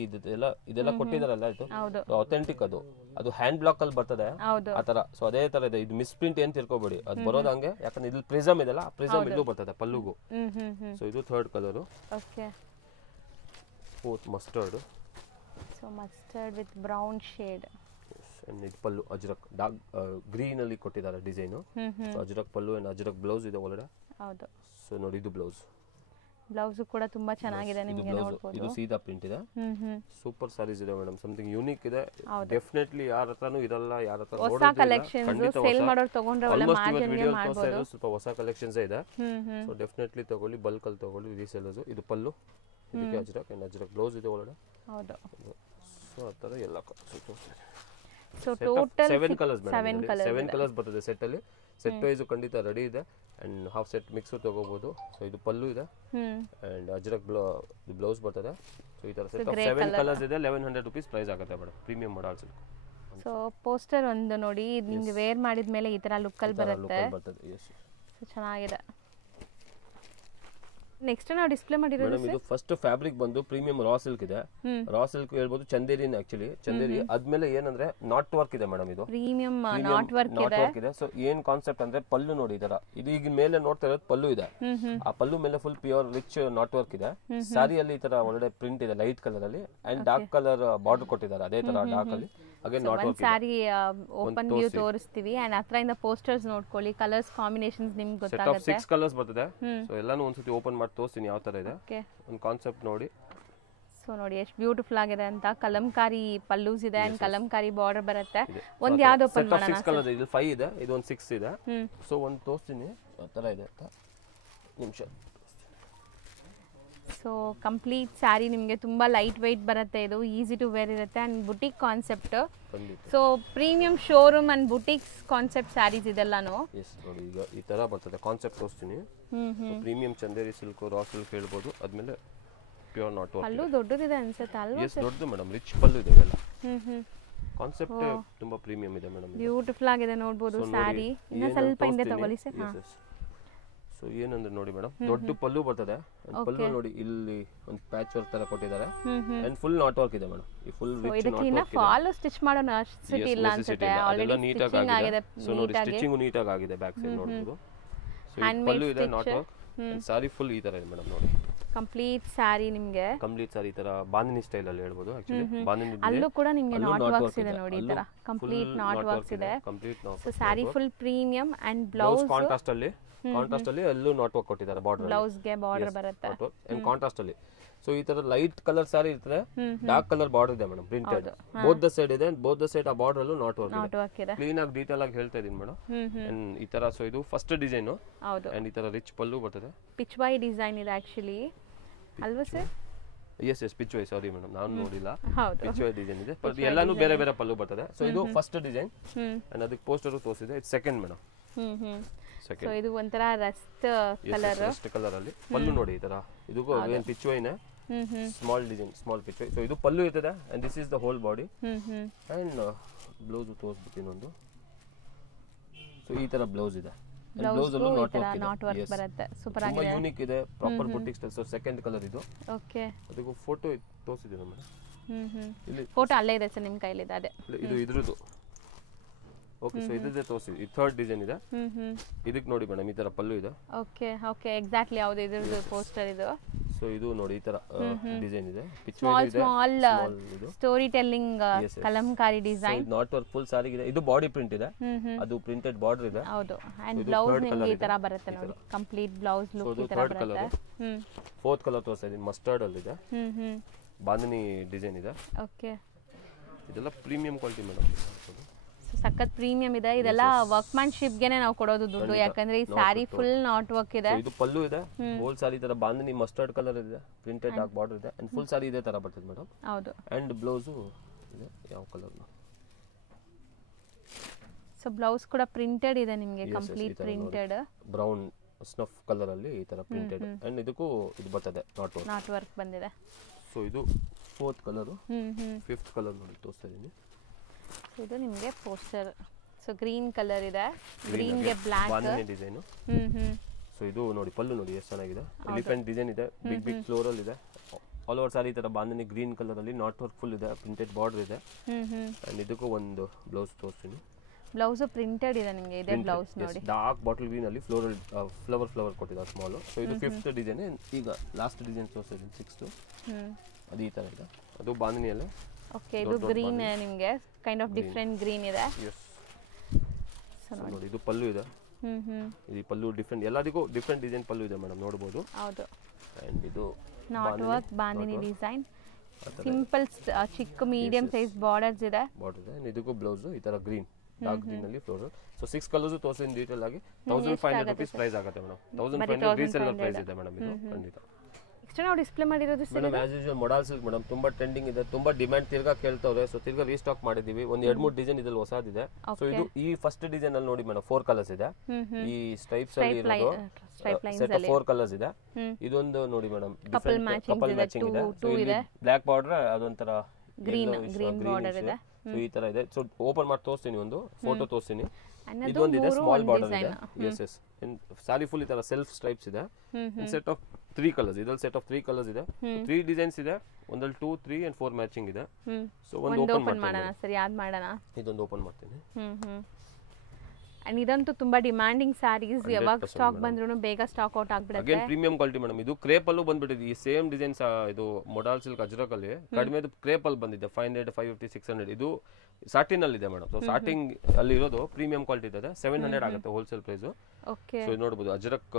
ಇದೆಲ್ಲ ಕೊಟ್ಟಿದಾರಲ್ಲ, ಇದು ಅಥೆಂಟಿಕ್. ಅದು ಹ್ಯಾಂಡ್ ಬ್ಲಾಕ್ ಅಲ್ಲಿ ಬರ್ತದೆ ಆ ತರ. ಸೊ ಅದೇ ತರ ಇದೆ. ಇದು ಮಿಸ್ ಪ್ರಿಂಟ್ ಏನ್ ತಿಳ್ಕೊಬೇಡಿ, ಅದು ಬರೋದು ಹಂಗೆ. ಯಾಕಂದ್ರೆ ಇಲ್ಲಿ ಪ್ರಿಸಮ್ ಇದೆಲ್ಲ, ಪ್ರಿಸಮ್ ಇಲ್ಲೂ ಬರ್ತದೆ ಪಲ್ಲುಗೂ. ಸೊ ಇದು third colour. Fourth mustard. So mustard with brown shade. ಇದು ಪಲ್ಲು ಅಜ್ರಕ್ ಡಾರ್ಕ್ ಗ್ರೀನ್ ಅಲ್ಲಿ ಕೊಟ್ಟಿದ್ದಾರೆ design. So Ajrakh pallu and Ajrakh blouse ಇದೆ ಒಳಗಡೆ. ಹೌದು. ಸೊ ನೋಡಿ, ಇದು ಬ್ಲೌಸ್. ಬ್ಲೌಸ್ ಕೂಡ ತುಂಬಾ ಚೆನ್ನಾಗಿದೆ, ನಿಮಗೆ ನೋಡಬಹುದು. ಇದು ಸೀದಾ ಪ್ರಿಂಟ್ ಇದೆ. ಸೂಪರ್ ಸಾರೀಸ್ ಇದೆ ಮೇಡಮ್, ಸಮಥಿಂಗ್ ಯೂನಿಕ್ ಇದೆ. ಡೆಫಿನೆಟ್ಲಿ ಯಾರ ಹತ್ರನೂ ಇರಲ್ಲ, ಯಾರ ಹತ್ರ ಹೊಸ ಕಲೆಕ್ಷನ್ಸ್ ಸೇಲ್ ಮಾಡೋರು ತಗೊಂಡ್ರೆ ಒಳ್ಳೆ ಮಾರ್ಜಿನ್ ಗೆ ಮಾಡಬಹುದು. ಸ್ವಲ್ಪ ಹೊಸ ಕಲೆಕ್ಷನ್ಸ್ ಇದೆ. ಸೊ ಡೆಫಿನೆಟ್ಲಿ ತಗೊಳ್ಳಿ, ಬಲ್ಕ್ ಅಲ್ಲಿ ತಗೊಳ್ಳಿ ರೀಸೇಲರ್ಸ್. ಇದು ಪಲ್ಲು, ಇದಕ್ಕೆ ಅಜ್ರಕ್ ಅಂಡ್ ಅಜ್ರಕ್ ಬ್ಲೌಸ್ ಇದೆ ಒಳಗಡೆ. ಹೌದು. ಸೊ ಆ ತರ ಎಲ್ಲ so total 7 colours madam. 7 colours ಬರ್ತದೆ ಸೆಟ್ ಅಲ್ಲಿ. ಸೆಟ್ ವೈಸ್ ಖಂಡಿತ ರೆಡಿ ಇದೆ ಅಂಡ್ ಹಾಫ್ ಸೆಟ್ ಮಿಕ್ಸ್ ತಗೋಬಹುದು. ಸೊ ಇದು ಪಲ್ಲು ಇದೆ ಅಂಡ್ ಅಜ್ರಕ್ ಬ್ಲೌಸ್ ಬರ್ತದೆ. ಸೊ ಈ ತರ ಸೆಟ್ ಆಫ್ 7 ಕಲರ್ಸ್ ಇದೆ. 1100 ರೂಪೀಸ್ ಪ್ರೈಸ್ ಆಗುತ್ತೆ madam, premium model silk. So poster ಒಂದು ನೋಡಿ, ನಿಮಗೆ ವೇರ್ ಮಾಡಿದ ಮೇಲೆ ಈ ತರ ಲುಕ್ ಅಲ್ಲಿ ಬರುತ್ತೆ. ಸೊ ಚೆನ್ನಾಗಿದೆ. ನೆಕ್ಸ್ಟ್ ನಾವು ಡಿಸ್ಪ್ಲೇ ಮಾಡಿರೋದು ಮೇಡಮ್, ಇದು ಫಸ್ಟ್ ಫ್ಯಾಬ್ರಿಕ್ ಬಂದು ಪ್ರೀಮಿಯಂ ರಾ ಸಿಲ್ಕ್ ಇದೆ. ರಾ ಸಿಲ್ಕ್ ಹೇಳ್ಬೋದು, ಚಂದೇರಿನ ಆಕ್ಚುಲಿ ಚಂದೇರಿ. ಅದ್ಮೇಲೆ ಏನಂದ್ರೆ ನಾಟ್ ವರ್ಕ್ ಇದೆ ಮೇಡಮ್. ಇದು ಪ್ರೀಮಿಯಂ ನಾಟ್ ವರ್ಕ್ ಇದೆ. ಸೊ ಏನ್ ಕಾನ್ಸೆಪ್ಟ್ ಅಂದ್ರೆ ಪಲ್ಲು ನೋಡಿ, ಇದರ ಇದು ಈಗ ಮೇಲೆ ನೋಡ್ತಾ ಇರೋದು ಪಲ್ಲು ಇದೆ. ಆ ಪಲ್ಲು ಮೇಲೆ full pure rich not work ಇದೆ. ಸಾರಿಯಲ್ಲಿ ಈ ತರ ಒಳ್ಳೆ ಪ್ರಿಂಟ್ ಇದೆ ಲೈಟ್ ಕಲರ್ ಅಲ್ಲಿ ಅಂಡ್ ಡಾರ್ಕ್ ಕಲರ್ ಬಾರ್ಡರ್ ಕೊಟ್ಟಿದ್ದಾರೆ ಅದೇ ತರ ಡಾರ್ಕ್ ಅಲ್ಲಿ. Again knot work. ಸಾರಿ ಓಪನ್ ವ್ಯೂ ತೋರಿಸ್ತೀವಿ ಅಂಡ್ ಹತ್ರದಿಂದ ಪೋಸ್ಟರ್ಸ್ ನೋಡ್ಕೊಳ್ಳಿ. ಕಲರ್ಸ್ ಕಾಂಬಿನೇಷನ್ಸ್ ನಿಮಗೆ ಗೊತ್ತಾಗುತ್ತೆ. ಸೆಟ್ ಆಫ್ 6 ಕಲರ್ಸ್ ಬರ್ತದೆ. ಸೊ ಎಲ್ಲಾನು ಒಂದ್ಸತಿ ಓಪನ್ ಮಾಡಿ ತೋರಿಸ್ತೀನಿ ಯಾವ ತರ ಇದೆ. ಒಂದು ಕಾನ್ಸೆಪ್ಟ್ ನೋಡಿ. ಸೊ ನೋಡಿ ಎಷ್ಟು ಬ್ಯೂಟಿಫುಲ್ ಆಗಿದೆ ಅಂತ. ಕಲಂಕಾರಿ ಪಲ್ಲೂಸ್ ಇದೆ ಅಂಡ್ ಕಲಂಕಾರಿ ಬಾರ್ಡರ್ ಬರುತ್ತೆ. ಒಂದು ಯಾವ್ದು ಓಪನ್ ಮಾಡೋಣ? 6 ಕಲರ್ ಇದೆ. ಇದು 5 ಇದೆ, ಇದು ಒಂದು 6 ಇದೆ. ಸೊ ಒಂದು ತೋರಿಸ್ತೀನಿ ಆ ತರ ಇದೆ ಅಂತ. ನಿಮಿಷ. ಸೊ ಕಂಪ್ಲೀಟ್ ಸ್ಯಾರಿ ನಿಮಗೆ ತುಂಬಾ ಲೈಟ್ ವೆಯ್ಟ್ ಬರುತ್ತೆ. ಇದು ಈಸಿ ಟು ವೇರ್ ಇರುತ್ತೆ and boutique concept. So premium showroom and boutiques concept saris ಇದೆಲ್ಲಾನು. ನೋಡಿ ಈಗ ಈ ತರ ಬರ್ತದೆ ಕಾನ್ಸೆಪ್ಟ್ ತೋರಿಸ್ತೀನಿ. Premium Chanderi silk, raw silk ಹೇಳ್ಬೋದು. ಆದ್ಮೇಲೆ ಪ್ಯೂರ್ ನಾಟ್ ವರ್ಕ್. ಪಲ್ಲು ದೊಡ್ಡದಿದೆ ಅನ್ಸುತ್ತೆ ಅಲ್ವಾ? ಎಸ್, ದೊಡ್ಡದು ಮೇಡಮ್, ರಿಚ್ ಪಲ್ಲು ಇದೆ ಎಲ್ಲ. ಕಾನ್ಸೆಪ್ಟ್ ತುಂಬಾ ಪ್ರೀಮಿಯಂ ಇದೆ ಮೇಡಮ್. ಬ್ಯೂಟಿಫುಲ್ ಆಗಿದೆ ನೋಡಬಹುದು ಸ್ಯಾರಿ. ಇನ್ನ ಸ್ವಲ್ಪ ಹಿಂದೆ ತಗೊಳ್ಳಿ ಸರ್. ಸೊ ಏನಂದ್ರೆ ನೋಡಿ ಮೇಡಮ್, ದೊಡ್ಡ ಪಲ್ಲು ಬರ್ತದೆ. ಪಲ್ಲು ನೋಡಿ ಇಲ್ಲಿ ಒಂದು ಪ್ಯಾಚ್ ವರ್ಕ್ ತರ ಕೊಟ್ಟಿದ್ದಾರೆ ಅಂಡ್ ಫುಲ್ ನಾಟ್ ವರ್ಕ್ ಇದೆ ಮೇಡಮ್. ಈ ಫುಲ್ ರಿಚ್ ನಾಟ್ ವರ್ಕ್ ಇದೆ. ಇದಕ್ಕೆ ಫಾಲ್ ಸ್ಟಿಚ್ ಮಾಡೋ ನೆಸೆಸಿಟಿ ಇಲ್ಲ ಅನ್ಸುತ್ತೆ. ಆಲ್ರೆಡಿ ನೀಟಾಗಿ ಆಗಿದೆ. ಸೊ ನೋಡಿ ಸ್ಟಿಚಿಂಗ್ ನೀಟಾಗಿ ಆಗಿದೆ ಬ್ಯಾಕ್ ಸೈಡ್ ನೋಡಬಹುದು. ಸೊ ಈ ಪಲ್ಲು ಇದೆ ನಾಟ್ ವರ್ಕ್. ಸಾರಿ ಫುಲ್ ಈ ತರ ಇದೆ ಮೇಡಮ್ ನೋಡಿ. ಕಂಪ್ಲೀಟ್ ಸ್ಯಾರಿ ನಿಮಗೆ ಕಂಪ್ಲೀಟ್ ಸಾರಿ ಈ ತರ ಬಾಂದಿನಿ ಸ್ಟೈಲ್ ಅಲ್ಲಿ ಹೇಳ್ಬೋದು ಆಕ್ಚುಲಿ ಬಾಂದಿನಿ ಅಲ್ಲೂ ಕೂಡ ನಿಮಗೆ ನಾಟ್ ವರ್ಕ್ಸ್ ಇದೆ ನೋಡಿ ಈ ತರ ಕಂಪ್ಲೀಟ್ ನಾಟ್ ವರ್ಕ್ಸ್ ಇದೆ complete so sari full premium and blouse contrast ಅಲ್ಲಿ ಅಲ್ಲೂ ನಾಟ್ ವರ್ಕ್ ಕೊಟ್ಟಿದ್ದಾರೆ ಬಾರ್ಡರ್ ಬ್ಲೌಸ್ ಗೆ ಬಾರ್ಡರ್ ಬರುತ್ತೆ ಅಂಡ್ ಕಾಂಟ್ರಾಸ್ಟ್ ಅಲ್ಲಿ ಸೊ ಈ ತರ ಲೈಟ್ ಕಲರ್ ಸ್ಯಾರಿ ಇರ್ತದೆ ಡಾರ್ಕ್ ಕಲರ್ ಬಾರ್ಡರ್ ಇದೆ madam printed both the side ಇದೆ ಬೋತ್ ದ ಸೈಡ್ ಆ ಬಾರ್ಡರ್ ಅಲ್ಲೂ ನಾಟ್ ವರ್ಕ್ ಇದೆ ಕ್ಲೀನ್ ಆಗಿ ಡೀಟೇಲ್ ಆಗಿ ಹೇಳ್ತಾ ಇದೀನಿ ಮೇಡಮ್ ಅಂಡ್ ಈ ತರ ಸೊ ಇದು ಫಸ್ಟ್ ಡಿಸೈನ್ ಹೌದು ಅಂಡ್ ಈ ತರ ರಿಚ್ ಪಲ್ಲು ಬರ್ತದೆ ಪಿಚ್ ವೈ ಡಿಸೈನ್ ಇದೆ ಆಕ್ಚುಲಿ ಅಲ್ವಾ sir yes Pichwai sorry madam ನಾನು ನೋಡಿಲ್ಲ ಹೌದು ಪಿಚ್ ವೈ ಡಿಸೈನ್ ಇದೆ ಬಟ್ ಎಲ್ಲಾನು ಬೇರೆ ಬೇರೆ ಪಲ್ಲು ಬರ್ತದೆ ಸೊ ಇದು ಫಸ್ಟ್ ಡಿಸೈನ್ ಅಂಡ್ ಅದಕ್ಕೆ ಪೋಸ್ಟರ್ ತೋರಿಸಿದೆ ಇದು ಸೆಕೆಂಡ್ ಮೇಡಮ್ ಸೊ ಇದು ಒಂತರ ರಸ್ಟ್ ಕಲರ್ ರಸ್ಟ್ ಕಲರ್ ಅಲ್ಲಿ ಪಲ್ಲು ನೋಡಿ ಈ ತರ ಇದು ಏನ್ ಪಿಚ್ ವೈನೆ small design small pichwai so ಇದು ಪಲ್ಲು ಇರ್ತದೆ and this is the whole body and blouse ತೋರಿಸ್ಬಿಟ್ಟು ಒಂದು ಸೊ ಈ ತರ ಬ್ಲೌಸ್ ಇದೆ ಬ್ಲೌಸ್ ಅಲ್ಲೂ ನಾಟ್ ವರ್ಕ್ ಬರುತ್ತೆ ಸೂಪರ್ ತುಂಬಾ ಯೂನಿಕ್ ಇದೆ proper boutique style so second colour ಇದು ಓಕೆ ಅದಕ್ಕೆ ಫೋಟೋ ತೋರಿಸಿದ್ದೀನಿ ಮೇಡಮ್ ಇಲ್ಲಿ ಫೋಟೋ ಅಲ್ಲೇ ಇದೆ ಸರ್ ನಿಮ್ಮ ಕೈಲಿ ಇದೆ ಅದೇ ಇದು ಇದ್ರದ್ದು ಓಕೆ ಸೊ ಇದೇ ತೋರಿಸಿ ಈ ಥರ್ಡ್ ಡಿಸೈನ್ ಇದೆ ಇದಕ್ಕೆ ನೋಡಿ ಮೇಡಮ್ ಈ ತರ ಪಲ್ಲು ಇದೆ ಓಕೆ ಓಕೆ ಎಕ್ಸಾಕ್ಟ್ಲಿ ಯಾವುದು ಇದ್ರದ್ದು ಪೋಸ್ಟರ್ ಇದು ಸೊ ಇದು ನೋಡಿ ಈ ತರ ಡಿಸೈನ್ ಇದೆ small small story telling kalamkari design knot work full sari ಇದೆ ಇದು ಬಾಡಿ ಪ್ರಿಂಟ್ ಇದೆ ಅದು ಪ್ರಿಂಟೆಡ್ ಬಾರ್ಡರ್ ಇದೆ ಹೌದು ಅಂಡ್ ಬ್ಲೌಸ್ ನಿಮಗೆ ಈ ತರ ಬರುತ್ತೆ ನೋಡಿ ಕಂಪ್ಲೀಟ್ ಬ್ಲೌಸ್ ಲುಕ್ ಈ ತರ ಬರುತ್ತೆ ಫೋರ್ತ್ ಕಲರ್ ತೋರಿಸ್ತಾ ಇದೀನಿ ಮಸ್ಟರ್ಡ್ ಅಲ್ಲಿ ಇದೆ ಬಾಂದಿನಿ ಡಿಸೈನ್ ಇದೆ ಓಕೆ ಇದೆಲ್ಲ ಪ್ರೀಮಿಯಂ ಕ್ವಾಲಿಟಿ ಮೇಡಮ್ ಸಖತ್ ಪ್ರೀಮಿಯಂ ಇದೆ ಇದೆಲ್ಲ ವರ್ಕ್ಮ್ಯಾನ್ಶಿಪ್ ಗೆನೆ ನಾವು ಕೊಡೋದು ದುಡ್ಡು ಯಾಕಂದ್ರೆ ಈ ಸ್ಯಾರಿ ಫುಲ್ ನಾಟ್ ವರ್ಕ್ ಇದೆ ಇದು ಪಲ್ಲು ಇದೆ ಹೋಲ್ ಸಾರಿ ತರ ಬಾಂದಿನಿ ಮಸ್ಟರ್ಡ್ ಕಲರ್ ಇದೆ ಪ್ರಿಂಟೆಡ್ ಡಾರ್ಕ್ ಬಾರ್ಡರ್ ಇದೆ ಅಂಡ್ ಫುಲ್ ಸಾರಿ ಇದೇ ತರ ಬರ್ತದೆ ಮೇಡಮ್ ಹೌದು ಅಂಡ್ ಬ್ಲೌಸ್ ಇದೆ ಯಾವ ಕಲರ್ ಸೊ ಬ್ಲೌಸ್ ಕೂಡ ಪ್ರಿಂಟೆಡ್ ಇದೆ ನಿಮಗೆ complete printed brown snuff colour ಅಲ್ಲಿ ಈ ತರ ಪ್ರಿಂಟೆಡ್ ಅಂಡ್ ಇದಕ್ಕೂ ಇದು ಬರ್ತದೆ ನಾಟ್ ವರ್ಕ್ ಬಂದಿದೆ ಸೊ ಇದು ಫೋರ್ತ್ ಕಲರ್ ಫಿಫ್ತ್ ಕಲರ್ ನೋಡಿ ತೋರಿಸ್ತಾ ಇದೀನಿ ಇದು ನಿಮಗೆ ಪೋಸ್ಟರ್ ಸೊ ಗ್ರೀನ್ ಕಲರ್ ಇದೆ ಗ್ರೀನ್ ಗೆ ಬ್ಲಾಕ್ ಬಾಂದಿನಿ ಡಿಸೈನ್ ಸೊ ಇದು ನೋಡಿ ಪಲ್ಲು ನೋಡಿ ಎಷ್ಟು ಚೆನ್ನಾಗಿದೆ ಎಲಿಫೆಂಟ್ ಡಿಸೈನ್ ಇದೆ ಬಿಗ್ ಫ್ಲೋರಲ್ ಇದೆ ಆಲ್ ಓವರ್ ಸಾರಿ ಈ ತರ ಬಾಂದಿನಿ ಗ್ರೀನ್ ಕಲರ್ ಅಲ್ಲಿ ನಾಟ್ ವರ್ಕ್ ಫುಲ್ ಇದೆ ಪ್ರಿಂಟೆಡ್ ಬಾರ್ಡರ್ ಇದೆ ಅಂಡ್ ಇದಕ್ಕೂ ಒಂದು ಬ್ಲೌಸ್ ತೋರಿಸ್ತೀನಿ ಬ್ಲೌಸ್ ಪ್ರಿಂಟೆಡ್ ಇದೆ ನಿಮಗೆ ಇದೆ ಬ್ಲೌಸ್ ನೋಡಿ ಡಾರ್ಕ್ ಬಾಟಲ್ ಗ್ರೀನ್ ಅಲ್ಲಿ ಫ್ಲೋರಲ್ ಫ್ಲವರ್ ಕೊಟ್ಟಿದ್ದಾರೆ ಸ್ಮಾಲ್ ಸೊ ಇದು ಫಿಫ್ತ್ ಡಿಸೈನ್ ಈಗ ಲಾಸ್ಟ್ ಡಿಸೈನ್ ತೋರಿಸ್ತೀನಿ ಸಿಕ್ಸ್ತ್ ಅದು ಈ ತರ ಇದೆ ಅದು ಬಾಂದಿನಿಯಲ್ಲೇ ಓಕೆ ಇದು ಗ್ರೀನ್ ನಿಮಗೆ ಕೈಂಡ್ ಆಫ್ ಡಿಫರೆಂಟ್ ಗ್ರೀನ್ ಇದೆ ಸೊ ನೋಡಿ ಇದು ಪಲ್ಲು ಇದೆ ಇದು ಪಲ್ಲು ಡಿಫರೆಂಟ್ ಎಲ್ಲದಕ್ಕೂ ಡಿಫರೆಂಟ್ ಡಿಸೈನ್ ಪಲ್ಲು ಇದೆ ಮೇಡಮ್ ನೋಡಬಹುದು ಹೌದು ಅಂಡ್ ಇದು not work bandhani design simple ಚಿಕ್ಕ ಮೀಡಿಯಂ ಸೈಜ್ ಬಾರ್ಡರ್ಸ್ ಇದೆ ಇದಕ್ಕೂ ಬ್ಲೌಸ್ ಈ ತರ ಗ್ರೀನ್ ಡಾರ್ಕ್ ಗ್ರೀನ್ ಅಲ್ಲಿ ಫ್ಲೋರಲ್ ಸೊ 6 ಕಲರ್ಸ್ ತೋರಿಸಿದ ಡೀಟೇಲ್ ಆಗಿ 1500 ರೂಪೀಸ್ ಪ್ರೈಸ್ ಆಗುತ್ತೆ ಮೇಡಮ್ 1500 ರೀಸೆಲ್ಲರ್ ಪ್ರೈಸ್ ಇದೆ ಮೇಡಮ್ ಇದು ಖಂಡಿತ ನೆಕ್ಸ್ಟ್ ನಾವು ಡಿಸ್ಪ್ಲೇ ಮಾಡಿರೋದು sir madam as usual modal silk madam ತುಂಬಾ ಟ್ರೆಂಡಿಂಗ್ ಇದೆ ತುಂಬಾ ಡಿಮ್ಯಾಂಡ್ ತಿರ್ಗಾ ಕೇಳ್ತವ್ರೆ ಸೊ ತಿರ್ಗಾ ರೀಸ್ಟಾಕ್ ಮಾಡಿದೀವಿ ಒಂದು 2-3 ಡಿಸೈನ್ ಇದ್ರಲ್ಲಿ ಹೊಸದಿದೆ ಸೊ ಇದು ಈ ಫಸ್ಟ್ ಡಿಸೈನ್ ಅಲ್ಲಿ ನೋಡಿ ಮೇಡಮ್ 4 ಕಲರ್ಸ್ ಇದೆ ಈ ಸ್ಟ್ರೈಪ್ಸ್ ಅಲ್ಲಿ ಇರೋದು ಸೆಟ್ ಆಫ್ 4 ಕಲರ್ಸ್ ಇದೆ ಇದೊಂದು ನೋಡಿ ಮೇಡಮ್ ಕಪಲ್ ಮ್ಯಾಚಿಂಗ್ ಇದೆ ಸೊ ಇಲ್ಲಿ ಬ್ಲಾಕ್ ಬಾರ್ಡರ್ ಅದೊಂತರ ಗ್ರೀನ್ ಬಾರ್ಡರ್ ಇದೆ ಸೊ ಈ ತರ ಇದೆ ಸೊ ಓಪನ್ ಮಾಡಿ ತೋರಿಸ್ತೀನಿ ಒಂದು ಫೋಟೋ ತೋರಿಸ್ತೀನಿ ಇದೊಂದಿದೆ ಸ್ಮಾಲ್ ಬಾರ್ಡರ್ ಇದೆ ಎಸ್ ಸಾರಿ ಫುಲ್ ಈ ತರ ಸೆಲ್ಫ್ ಸ್ಟ್ರೈಪ್ಸ್ ಇದೆ ಸೆಟ್ ಆಫ್ 3 ಕಲರ್ಸ್ ಇದರಲ್ಲಿ ಸೆಟ್ ಆಫ್ 3 ಕಲರ್ಸ್ ಇದೆ 3 ಡಿಸೈನ್ಸ್ ಇದೆ ಒಂದಲ್ಲಿ 2 3 ಅಂಡ್ 4 ಮ್ಯಾಚಿಂಗ್ ಇದೆ ಸೊ ಒಂದು ಓಪನ್ ಮಾಡೋಣ ಸರಿ ಯಾಡ್ ಮಾಡೋಣ ಇದೊಂದು ಓಪನ್ ಮಾಡ್ತೀನಿ ಅಂಡ್ ಇದಂತೂ ತುಂಬಾ ಡಿಮ್ಯಾಂಡಿಂಗ್ ಸ್ಯಾರೀಸ್ ಯಾವಾಗ ಸ್ಟಾಕ್ ಬಂದ್ರೂ ಬೇಗ ಸ್ಟಾಕ್ ಔಟ್ ಆಗ್ಬಿಡುತ್ತೆ ಅಗೇನ್ ಪ್ರೀಮಿಯಂ ಕ್ವಾಲಿಟಿ ಮೇಡಮ್ ಇದು ಕ್ರೇಪ್ ಅಲ್ಲೂ ಬಂದ್ಬಿಟ್ಟಿದೆ ಈ ಸೇಮ್ ಡಿಸೈನ್ಸ್ ಇದು ಮೊಡಲ್ ಸಿಲ್ಕ್ ಅಜ್ರಕ್ ಅಲ್ಲಿ ಕಡಿಮೆದು ಕ್ರೇಪ್ ಅಲ್ಲಿ ಬಂದಿದೆ 500 550 600 ಇದು ಸಾಟಿನ್ ಅಲ್ಲಿ ಇದೆ ಮೇಡಮ್ ಸೊ ಸಾಟಿಂಗ್ ಅಲ್ಲಿ ಇರೋದು ಪ್ರೀಮಿಯಂ ಕ್ವಾಲಿಟಿ ಇದೆ 700 ಆಗುತ್ತೆ ಹೋಲ್ಸೇಲ್ ಪ್ರೈಸ್ ಓಕೆ ಸೊ ನೋಡಬಹುದು ಅಜ್ರಕ್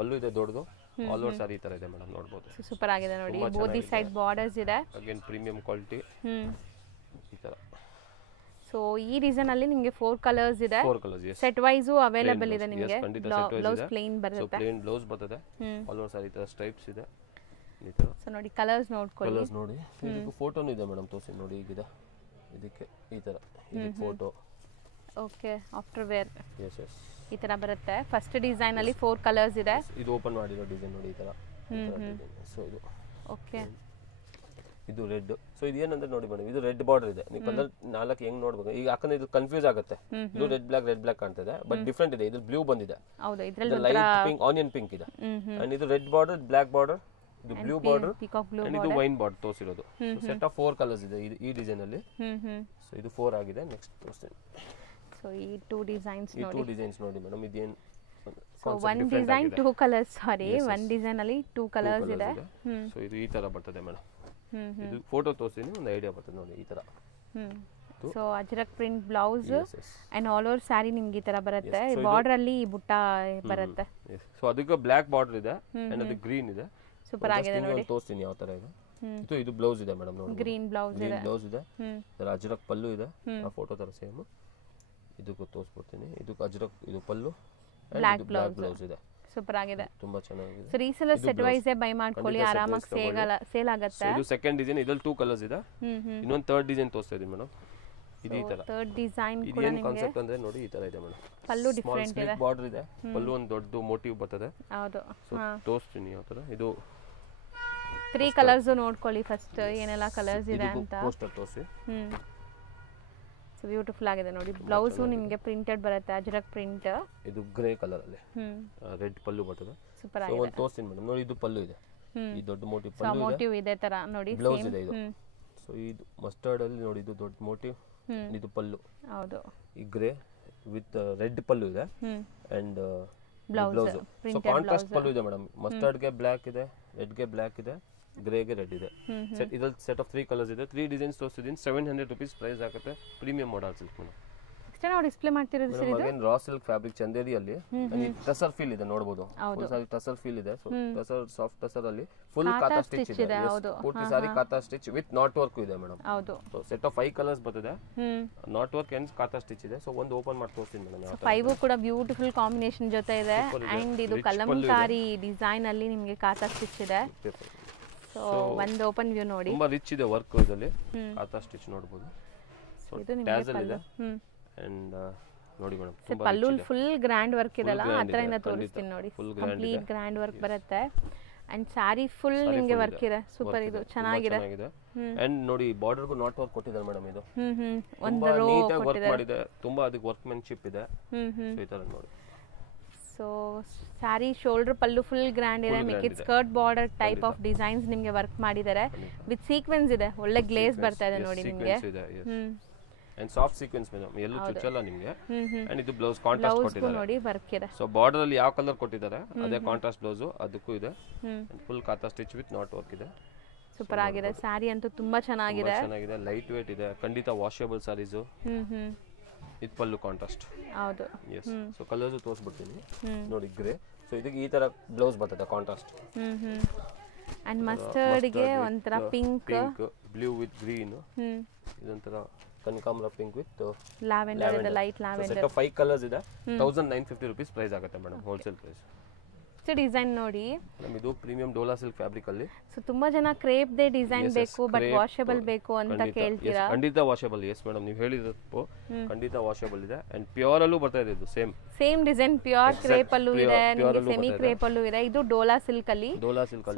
ಪಲ್ಲು ಇದೆ ದೊಡ್ಡದು ಆಲ್ ಓವರ್ ಸಾರಿ ತರ ಇದೆ ಮೇಡಮ್ ನೋಡಬಹುದು ಸೂಪರ್ ಆಗಿದೆ ನೋಡಿ ಬೋತ್ ದಿ ಸೈಡ್ ಬಾರ್ಡರ್ಸ್ ಇದೆ ಅಗೇನ್ ಪ್ರೀಮಿಯಂ ಕ್ವಾಲಿಟಿ ಈ ತರ ಸೊ ಈ ಡಿಸೈನ್ ಅಲ್ಲಿ ನಿಮಗೆ 4 ಕಲರ್ಸ್ ಇದೆ 4 ಕಲರ್ಸ್ ಸೆಟ್ ವೈಸ್ ಅವೈಲೇಬಲ್ ಇದೆ ನಿಮಗೆ ಬ್ಲೌಸ್ ಪ್ಲೇನ್ ಬರುತ್ತೆ ಸೊ ಪ್ಲೇನ್ ಬ್ಲೌಸ್ ಬರ್ತದೆ ಆಲ್ ಓವರ್ ಸಾರಿ ತರ ಸ್ಟ್ರೈಪ್ಸ್ ಇದೆ ಈ ತರ ಸೊ ನೋಡಿ ಕಲರ್ಸ್ ನೋಡ್ಕೊಳ್ಳಿ ಕಲರ್ಸ್ ನೋಡಿ ಇದಕ್ಕೆ ಫೋಟೋನು ಇದೆ ಮೇಡಮ್ ತೋರಿಸಿ ನೋಡಿ ಇದೆ ಇದಕ್ಕೆ ಈ ತರ ಇದಕ್ಕೆ photo okay after wear yes ಈ ತರ ಬರುತ್ತೆ ಫಸ್ಟ್ ಡಿಸೈನ್ ಅಲ್ಲಿ 4 ಕಲರ್ಸ್ ಇದೆ ಇದು ಓಪನ್ ಮಾಡಿರೋ ಡಿಸೈನ್ ನೋಡಿ ಈ ತರ ಸೊ ಇದು ಓಕೆ ಇದು ರೆಡ್ ಸೊ ಇದು ಏನಂದ್ರೆ ನೋಡಿ ಮೇಡಮ್ ಇದು ರೆಡ್ ಬಾರ್ಡರ್ ಇದೆ ನೀವು ಕಲರ್ 4 ಹೆಂಗ್ ನೋಡ್ಬೇಕು ಈಗ ಯಾಕಂದ್ರೆ ಇದು ಕನ್ಫ್ಯೂಸ್ ಆಗುತ್ತೆ ಇದು ರೆಡ್ ಬ್ಲಾಕ್ ಕಾಣ್ತಿದೆ ಬಟ್ ಡಿಫರೆಂಟ್ ಇದೆ ಇದು ಬ್ಲೂ ಬಂದಿದೆ ಹೌದು ಇದರಲ್ಲಿ ಲೈಟ್ ಪಿಂಕ್ ಆನಿಯನ್ ಪಿಂಕ್ ಇದೆ ಅಂಡ್ ಇದು ರೆಡ್ ಬಾರ್ಡರ್ ಬ್ಲಾಕ್ ಬಾರ್ಡರ್ ಇದು ಬ್ಲೂ ಬಾರ್ಡರ್ ಅಂಡ್ ಇದು ವೈನ್ ಬಾರ್ಡರ್ ತೋರಿಸಿರೋದು ಸೆಟ್ ಆಫ್ 4 ಕಲರ್ಸ್ ಇದೆ ಈ ಡಿಸೈನ್ ಅಲ್ಲಿ ಸೊ ಇದು 4 ಆಗಿದೆ ನೆಕ್ಸ್ಟ್ ತೋರಿಸ್ತೀನಿ ಸೊ ಈ 2 ಡಿಸೈನ್ಸ್ ನೋಡಿ ನೋಡಿ ಮೇಡಮ್ ಇದೇನು ಕಾನ್ಸೆಪ್ಟ್ ಒನ್ ಡಿಸೈನ್ 2 ಕಲರ್ಸ್, ಸಾರಿ ಒನ್ ಡಿಸೈನ್ ಅಲ್ಲಿ 2 ಕಲರ್ಸ್ ಇದೆ. ಸೊ ಇದು ಈ ತರ ಬರ್ತದೆ ಮೇಡಮ್. ಇದು ಫೋಟೋ ತೋರಿಸ್ತೀನಿ, ಒಂದು ಐಡಿಯಾ ಬರ್ತದೆ ನೋಡಿ ಈ ತರ. So Ajrakh print blouse and all over sari ನಿಮ್ಗೆ ಈ ತರ ಬರುತ್ತೆ. ಬಾರ್ಡರ್ ಅಲ್ಲಿ ಈ ಬುಟ್ಟ ಬರುತ್ತೆ. ಸೊ ಅದಕ್ಕೆ ಬ್ಲಾಕ್ ಬಾರ್ಡರ್ ಇದೆ ಅಂಡ್ ಅದು ಗ್ರೀನ್ ಇದೆ. ಸೂಪರ್ ಆಗಿದೆ ನೋಡಿ. ತೋರಿಸ್ತೀನಿ ಯಾವ ತರ ಇದೆ. ಇದು ಬ್ಲೌಸ್ ಇದೆ ಮೇಡಮ್ ನೋಡಿ. ಗ್ರೀನ್ ಬ್ಲೌಸ್ ಇದೆ. ಇದರ ಅಜ್ರಕ್ ಪಲ್ಲು ಇದೆ. ಆ ಫೋಟೋ ತರ ಸೇಮ್. ಇದಕ್ಕೂ ತೋರಿಸ್ಬಿಡ್ತೀನಿ. ಇದಕ್ಕೆ ಅಜ್ರಕ್ ಇದು ಪಲ್ಲು ಬ್ಲಾಕ್ ಬ್ಲೌಸ್ ಇದೆ. ಸೂಪರ್ ಆಗಿದೆ, ತುಂಬಾ ಚೆನ್ನಾಗಿದೆ. So reseller set wise buy ಮಾಡ್ಕೊಳ್ಳಿ, ಆರಾಮಾಗಿ ಸೇಲ್ ಆಗುತ್ತೆ. ಇದು ಸೆಕೆಂಡ್ ಡಿಸೈನ್, ಇದರಲ್ಲಿ 2 ಕಲರ್ಸ್ ಇದೆ. ಇನ್ನೊಂದು ಥರ್ಡ್ ಡಿಸೈನ್ ತೋರಿಸ್ತಾ ಇದೀನಿ ಮೇಡಮ್. ಇದು ಈ ತರ ಥರ್ಡ್ ಡಿಸೈನ್ ಕೂಡ ಇದೇನ್ ಕಾನ್ಸೆಪ್ಟ್ ಅಂದ್ರೆ ನೋಡಿ ಈ ತರ ಇದೆ ಮೇಡಮ್. ಪಲ್ಲು ಡಿಫರೆಂಟ್ ಇದೆ, ಬಾರ್ಡರ್ ಇದೆ, ಪಲ್ಲು ಒಂದು ದೊಡ್ಡ ಮೋಟಿವ್ ಬರ್ತದೆ. ಹೌದು. ತೋರಿಸ್ತೀನಿ ಯಾವ ತರ. ಇದು 3 ಕಲರ್ಸ್ ನೋಡ್ಕೊಳ್ಳಿ ಫಸ್ಟ್ ಏನೆಲ್ಲ ಕಲರ್ಸ್ ಇದೆ ಅಂತ. ಪೋಸ್ಟರ್ ತೋರಿಸಿ. ಸೊ ಬ್ಯೂಟಿಫುಲ್ ಆಗಿದೆ ನೋಡಿ. ಬ್ಲೌಸ್ ನಿಮಗೆ ಪ್ರಿಂಟೆಡ್ ಬರುತ್ತೆ, ಅಜ್ರಕ್ ಪ್ರಿಂಟ್. ಇದು ಗ್ರೇ ಕಲರ್ ಅಲ್ಲಿ ರೆಡ್ ಪಲ್ಲು ಬರ್ತದೆ. ಸೂಪರ್ ಆಗಿದೆ. ಒಂದು ತೋರಿಸ್ತೀನಿ ಮೇಡಮ್ ನೋಡಿ. ಇದು ಪಲ್ಲು ಇದೆ, ಈ ದೊಡ್ಡ ಮೋಟಿವ್ ಪಲ್ಲು ಇದೆ. ಮೋಟಿವ್ ಇದೆ ತರ ನೋಡಿ. ಬ್ಲೌಸ್ ಇದೆ ಇದು. ಸೊ ಇದು ಮಸ್ಟರ್ಡ್ ಅಲ್ಲಿ ನೋಡಿ, ಇದು ದೊಡ್ಡ ಮೋಟಿವ್, ಇದು ಪಲ್ಲು. ಹೌದು. ಈ ಗ್ರೇ ವಿತ್ ರೆಡ್ ಪಲ್ಲು ಇದೆ ಅಂಡ್ ಬ್ಲೌಸ್. ಸೊ ಕಾಂಟ್ರಾಸ್ಟ್ ಪಲ್ಲು ಇದೆ ಮೇಡಮ್. ಮಸ್ಟರ್ಡ್ ಗೆ ಬ್ಲಾಕ್ ಇದೆ, ರೆಡ್ ಗೆ ಬ್ಲಾಕ್ ಇದೆ, ಗ್ರೇ ಗೆ ರೆಡ್ ಇದೆ. ಇದರಲ್ಲಿ ಸೆಟ್ ಆಫ್ 3 ಕಲರ್ಸ್ ಇದೆ. 3 ಡಿಸೈನ್ಸ್ ತೋರಿಸಿದ್ದೀನಿ. 700 rupees ಪ್ರೈಸ್ ಆಗುತ್ತೆ. Premium model silk madam. Next ನಾವು ಡಿಸ್ಪ್ಲೇ ಮಾಡ್ತಿರೋದು ಸರ್ ಇದು ಅಗೇನ್ ರಾ ಸಿಲ್ಕ್ ಫ್ಯಾಬ್ರಿಕ್ ಚಂದೇರಿಯಲ್ಲಿ ಟಸರ್ ಫೀಲ್ ಇದೆ ನೋಡಬಹುದು. ಫುಲ್ ಸಾರಿ ಟಸರ್ ಫೀಲ್ ಇದೆ. ಸೊ ಟಸರ್ ಸಾಫ್ಟ್ ಟಸರ್ ಅಲ್ಲಿ ಫುಲ್ ಕಾತಾ ಸ್ಟಿಚ್ ಇದೆ. ಪೂರ್ತಿ sari kantha stitch with knot work ಇದೆ ಮೇಡಮ್. ಹೌದು. ಸೊ ಸೆಟ್ ಆಫ್ 5 ಕಲರ್ಸ್ ಬರ್ತದೆ. Knot work and kantha stitch ಇದೆ. ಸೊ ಒಂದು ಓಪನ್ ಮಾಡಿ ತೋರಿಸ್ತೀನಿ ಮೇಡಮ್. 5 ಕೂಡ ಬ್ಯೂಟಿಫುಲ್ ಕಾಂಬಿನೇಷನ್ ಜೊತೆ ಇದೆ ಅಂಡ್ ಇದು ಕಲಂಕಾರಿ ಡಿಸೈನ್ ಅಲ್ಲಿ ನಿಮಗೆ ಕಾತಾ ಸ್ಟಿಚ್ ಇದೆ. ಸೊ ಒಂದು ಓಪನ್ ವ್ಯೂ ನೋಡಿ. ತುಂಬಾ ರಿಚ್ ಇದೆ ವರ್ಕ್ ಇದರಲ್ಲಿ. ಕಾತಾ ಸ್ಟಿಚ್ ನೋಡಬಹುದು. ಸೊ ಟ್ಯಾಸಲ್ ಇದೆ ಅಂಡ್ ನೋಡಿ ಮೇಡಮ್ ತುಂಬಾ ಪಲ್ಲು ಫುಲ್ ಗ್ರ್ಯಾಂಡ್ ವರ್ಕ್ ಇದೆಲ್ಲ ಹತ್ರದಿಂದ ತೋರಿಸ್ತೀನಿ ನೋಡಿ. ಕಂಪ್ಲೀಟ್ ಗ್ರ್ಯಾಂಡ್ ವರ್ಕ್ ಬರುತ್ತೆ ಅಂಡ್ ಸಾರಿ ಫುಲ್ ನಿಮಗೆ ವರ್ಕ್ ಇದೆ. ಸೂಪರ್, ಇದು ಚೆನ್ನಾಗಿದೆ. ಅಂಡ್ ನೋಡಿ ಬಾರ್ಡರ್ ಗೂ ನಾಟ್ ವರ್ಕ್ ಕೊಟ್ಟಿದ್ದಾರೆ ಮೇಡಮ್. ಇದು ಒಂದು ರೋ ನೀಟಾಗಿ ವರ್ಕ್ ಮಾಡಿದೆ. ತುಂಬಾ ಅದಕ್ಕೆ ವರ್ಕ್ಮೆನ್ಶಿಪ್ ಇದೆ. ಸೊ ಈ ತರ ನೋಡಿ. So sari shoulder pallu full grand ಇದೆ. ಮಿಕ್ಕಿದ್ skirt border type of designs ನಿಮಗೆ ವರ್ಕ್ ಮಾಡಿದ್ದಾರೆ. ವಿತ್ ಸೀಕ್ವೆನ್ಸ್ ಇದೆ, ಒಳ್ಳೆ ಗ್ಲೇಸ್ ಬರ್ತಾ ಇದೆ ನೋಡಿ ನಿಮಗೆ. ಅಂಡ್ ಸಾಫ್ಟ್ ಸೀಕ್ವೆನ್ಸ್ ಮೇಡಮ್, ಎಲ್ಲೂ ಚುಚ್ಚಲ್ಲ ನಿಮಗೆ. ಅಂಡ್ ಇದು ಬ್ಲೌಸ್ ಕಾಂಟ್ರಾಸ್ಟ್ ಕೊಟ್ಟಿದ್ದಾರೆ ನೋಡಿ, ವರ್ಕ್ ಇದೆ. ಸೊ ಬಾರ್ಡರ್ ಅಲ್ಲಿ ಯಾವ ಕಲರ್ ಕೊಟ್ಟಿದ್ದಾರೆ ಅದೇ ಕಾಂಟ್ರಾಸ್ಟ್ ಬ್ಲೌಸ್ ಅದಕ್ಕೂ ಇದೆ. Full kantha stitch with knot work ಇದೆ. ಸೂಪರ್ ಆಗಿದೆ. ಸ್ಯಾರಿ ಅಂತೂ ತುಂಬಾ ಚೆನ್ನಾಗಿದೆ. ಲೈಟ್ ವೇಟ್ ಇದೆ, ಖಂಡಿತ ವಾಷೇಬಲ್ ಸ್ಯಾರೀಸ್. ಇದು ಪಲ್ಲು ಕಾಂಟ್ರಾಸ್ಟ್. ಹೌದು. ಎಸ್. ಸೊ ಕಲರ್ಸ್ ತೋರಿಸ್ಬಿಡ್ತೀನಿ ನೋಡಿ. ಗ್ರೇ. ಸೊ ಇದಕ್ಕೆ ಈ ತರ ಬ್ಲೌಸ್ ಬರ್ತದೆ ಕಾಂಟ್ರಾಸ್ಟ್. ಅಂಡ್ ಮಸ್ಟರ್ಡ್ ಗೆ ಒಂತರ ಪಿಂಕ್, ಬ್ಲೂ ವಿತ್ ಗ್ರೀನ್. ಇದೊಂತರ ಕನಕಾಂಬರ ಪಿಂಕ್ ವಿತ್ ಲ್ಯಾವೆಂಡರ್ ಇದೆ, light lavender. Set of 5 colours ಇದೆ. 1950 rupees ಪ್ರೈಸ್ ಆಗುತ್ತೆ ಮೇಡಮ್, ಹೋಲ್ಸೇಲ್ ಪ್ರೈಸ್. ಡಿಸೈನ್ ನೋಡಿ ಮೇಡಮ್, ಇದು ಪ್ರೀಮಿಯಂ ಡೋಲಾ ಸಿಲ್ಕ್ ಫ್ಯಾಬ್ರಿಕ್ ಅಲ್ಲಿ. ಸೊ ತುಂಬಾ ಜನ ಕ್ರೇಪ್ ದೇ ಡಿಸೈನ್ ಬೇಕು ಬಟ್ ವಾಷೇಬಲ್ ಬೇಕು ಅಂತ ಕೇಳ್ತೀರಾ. ಖಂಡಿತ ವಾಷೇಬಲ್. ಎಸ್ ಮೇಡಮ್, ನೀವು ಹೇಳಿದ್ದು ಖಂಡಿತ ವಾಷೇಬಲ್ ಇದೆ. ಅಂಡ್ ಪ್ಯೂರ್ ಅಲ್ಲೂ ಬರ್ತಾ ಇದೆ. ಇದು ಸೇಮ್ ಡಿಸೈನ್ ಪ್ಯೂರ್ ಕ್ರೇಪ್ ಅಲ್ಲೂ ಇದೆ, ನಿಮಗೆ ಸೆಮಿ ಕ್ರೇಪ್ ಅಲ್ಲೂ ಇದೆ. ಇದು ಡೋಲಾ ಸಿಲ್ಕ್ ಅಲ್ಲಿ.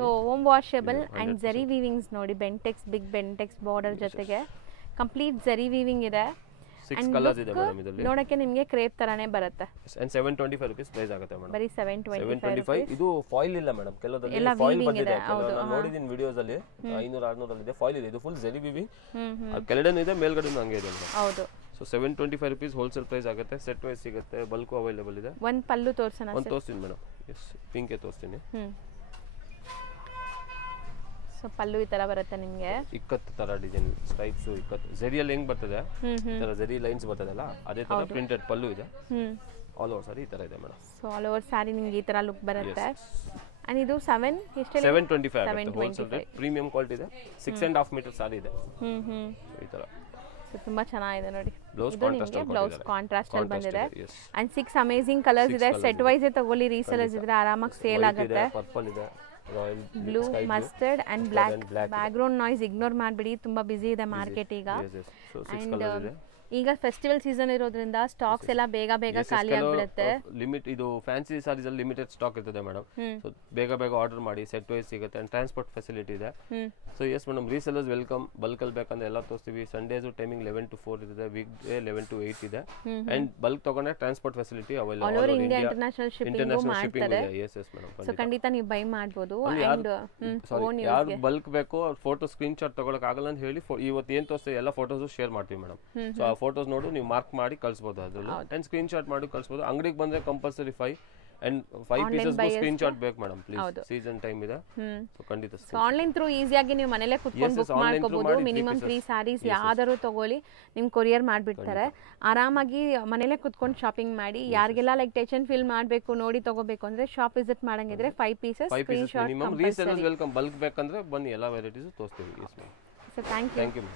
ಸೊ ಹೋಮ್ ವಾಷೇಬಲ್ ಅಂಡ್ ಜರಿ ವೀವಿಂಗ್ಸ್ ನೋಡಿ. ಬೆಂಟೆಕ್ಸ್, ಬಿಗ್ ಬೆಂಟೆಕ್ಸ್ ಬಾರ್ಡರ್ ಜೊತೆಗೆ ಕಂಪ್ಲೀಟ್ ಜರಿ ವೀವಿಂಗ್ ಇದೆ. 6 ಕಲರ್ಸ್ ಇದೆ ಮೇಡಮ್ ಇದರಲ್ಲಿ. ನೋಡಕ್ಕೆ ನಿಮಗೆ ಕ್ರೇಪ್ ತರಾನೇ ಬರುತ್ತೆ. ಅಂಡ್ 725 rupees ಪ್ರೈಸ್ ಆಗುತ್ತೆ ಮೇಡಮ್. ಬರೀ 725. ಇದು ಫಾಯಿಲ್ ಇಲ್ಲ ಮೇಡಮ್. ಕೆಲವದಲ್ಲಿ ಫಾಯಿಲ್ ಬಂದಿದೆ. ನಾನು ನೋಡಿದ್ದೀನಿ ವಿಡಿಯೋಸ್ ಅಲ್ಲಿ 500-600 ಅಲ್ಲಿ ಇದೆ. ಫಾಯಿಲ್ ಇದೆ. ಇದು ಫುಲ್ ಜರಿ ವೀವಿಂಗ್. ಕೆಳಗಡೆ ಇದೆ, ಮೇಲ್ಗಡೆ ಹಂಗೆ ಇದೆ ಮೇಡಮ್. ಹೌದು. ಸೊ 725 rupees ಹೋಲ್ಸೇಲ್ ಪ್ರೈಸ್ ಆಗುತ್ತೆ. ಸೆಟ್ ವೈಸ್ ಸಿಗುತ್ತೆ, ಬಲ್ಕ್ ಅವೈಲೇಬಲ್ ಇದೆ. ಒಂದು ಪಲ್ಲು ತೋರಿಸೋಣ. ಒಂದು ತೋರಿಸ್ತೀನಿ ಮೇಡಮ್. ಎಸ್, ಪಿಂಕ್ ತೋರಿಸ್ತೀನಿ. ಸೊ ಪಲ್ಲು ಈ ತರ ಬರುತ್ತೆ ನಿಮಗೆ. ಇಕ್ಕತ್ ತರ ಡಿಸೈನ್ ಸ್ಟ್ರೈಪ್ಸ್, ಇಕ್ಕತ್ ಜರಿಯಲ್ಲಿ ಹೆಂಗ್ ಬರ್ತದೆ ಈ ತರ ಜರಿ ಲೈನ್ಸ್ ಬರ್ತದಲ್ಲ ಅದೇ ತರ ಪ್ರಿಂಟೆಡ್ ಪಲ್ಲು ಇದೆ. ಆಲ್ ಓವರ್ ಸಾರಿ ಈ ತರ ಇದೆ ಮೇಡಮ್. ಸೊ ಆಲ್ ಓವರ್ ಸಾರಿ ನಿಮಗೆ ಈ ತರ ಲುಕ್ ಬರುತ್ತೆ. ಅಂಡ್ ಇದು 725 ಹೋಲ್ಸೇಲ್ ರೇಟ್. ಪ್ರೀಮಿಯಂ ಕ್ವಾಲಿಟಿ ಇದೆ. 6.5 ಮೀಟರ್ ಸಾರಿ ಇದೆ. ಈ ತರ. ಸೊ ತುಂಬಾ ಚೆನ್ನಾಗಿದೆ ನೋಡಿ. ಬ್ಲೌಸ್ ಕಾಂಟ್ರಾಸ್ಟ್ ಅಲ್ಲಿ ಬಂದಿದೆ. ಅಂಡ್ 6 ಅಮೇಜಿಂಗ್ ಕಲರ್ಸ್ ಇದೆ. ಸೆಟ್ ವೈಸ್ ತಗೊಳ್ಳಿ, ರೀಸೆಲರ್ಸ್ ಇದ್ರೆ ಆರಾಮಾಗಿ ಸೇಲ್ ಆಗುತ್ತೆ. ಪರ್ಪಲ್ ಇದೆ, royal blue, mustard and black. Back ground noise ignore ಮಾಡಬೇಡಿ, ತುಂಬಾ ಬಿಸಿ ಇದೆ ಮಾರ್ಕೆಟ್ ಈಗ. ಅಂಡ್ ಈಗ ಫೆಸ್ಟಿವಲ್ ಸೀಸನ್ ಇರೋದ್ರಿಂದ ಸ್ಟಾಕ್ಸ್ ಎಲ್ಲ ಬೇಗ ಖಾಲಿ ಆಗ್ಬಿಡುತ್ತೆ. ಲಿಮಿಟ್ ಇದು ಫ್ಯಾನ್ಸಿ ಸಾರೀಸ್ ಅಲ್ಲಿ ಲಿಮಿಟೆಡ್ ಸ್ಟಾಕ್ ಇರ್ತದೆ ಮೇಡಮ್. ಸೊ ಬೇಗ ಆರ್ಡರ್ ಮಾಡಿ, ಸೆಟ್ ವೈಸ್ ಸಿಗುತ್ತೆ. ಅಂಡ್ ಟ್ರಾನ್ಸ್ಪೋರ್ಟ್ ಫೆಸಿಲಿಟಿ ಇದೆ. So yes madam, resellers welcome. Bulk ಅಲ್ಲಿ ಬೇಕಂದ್ರೆ ಎಲ್ಲ ತೋರಿಸ್ತೀವಿ. ಸಂಡೇಸ್ ಟೈಮಿಂಗ್ 11 to 4 ಇರುತ್ತೆ, ವೀಕ್ ಡೇ 11 to 8 ಇದೆ. ಅಂಡ್ ಬಲ್ಕ್ ತಗೊಂಡ್ರೆ transport facility available. India international shipping ಇದೆ. Yes madam. ಸೊ ಖಂಡಿತ ನೀವು ಬೈ ಮಾಡಬಹುದು. ಅಂಡ್ ಯಾರು ಬಲ್ಕ್ ಬೇಕು ಫೋಟೋ ಸ್ಕ್ರೀನ್ ಶಾಟ್ ತಗೊಳಕ್ ಆಗಲ್ಲ ಅಂತ ಹೇಳಿ ಇವತ್ತು ಏನ್ ತೋರಿಸ್ತೀವಿ ಎಲ್ಲ ಫೋಟೋಸ್ ಶೇರ್ ಮಾಡ್ತೀವಿ ಮೇಡಮ್. ಸೊ ಫೋಟೋಸ್ ನೋಡು ನೀವು ಮಾರ್ಕ್ ಮಾಡಿ ಕಳಿಸಬಹುದು. ಅದ್ರಲ್ಲಿ ಅಂಡ್ ಸ್ಕ್ರೀನ್ ಶಾಟ್ ಮಾಡಿ ಕಳಿಸಬಹುದು. ಅಂಗಡಿಗೆ ಬಂದ್ರೆ compulsory 5 and 5 pieces screen shot ಬೇಕು ಮೇಡಮ್ ಪ್ಲೀಸ್, ಸೀಸನ್ ಟೈಮ್ ಇದೆ. ಸೊ ಖಂಡಿತ ಸೊ ಆನ್ಲೈನ್ ಥ್ರೂ ಈಸಿಯಾಗಿ ನೀವು ಮನೇಲೆ ಕುತ್ಕೊಂಡು ಬುಕ್ ಮಾಡ್ಕೋಬಹುದು. ಮಿನಿಮಮ್ 3 ಸ್ಯಾರೀಸ್ ಯಾವ್ದಾದ್ರು ತಗೊಳ್ಳಿ ನಿಮ್ ಕೊರಿಯರ್ ಮಾಡ್ಬಿಡ್ತಾರೆ. ಆರಾಮಾಗಿ ಮನೇಲೆ ಕುತ್ಕೊಂಡು ಶಾಪಿಂಗ್ ಮಾಡಿ. ಯಾರಿಗೆಲ್ಲ ಲೈಕ್ ಟಚ್ ಅಂಡ್ ಫೀಲ್ ಮಾಡಬೇಕು, ನೋಡಿ ತಗೋಬೇಕು ಅಂದ್ರೆ ಶಾಪ್ ವಿಸಿಟ್ ಮಾಡಂಗಿದ್ರೆ 5 pieces screenshot minimum. Resellers welcome. Bulk ಬೇಕಂದ್ರೆ ಬನ್ನಿ, ಎಲ್ಲ ವೆರೈಟೀಸ್ ತೋರಿಸ್ತೀವಿ. Yes ma'am. So thank you.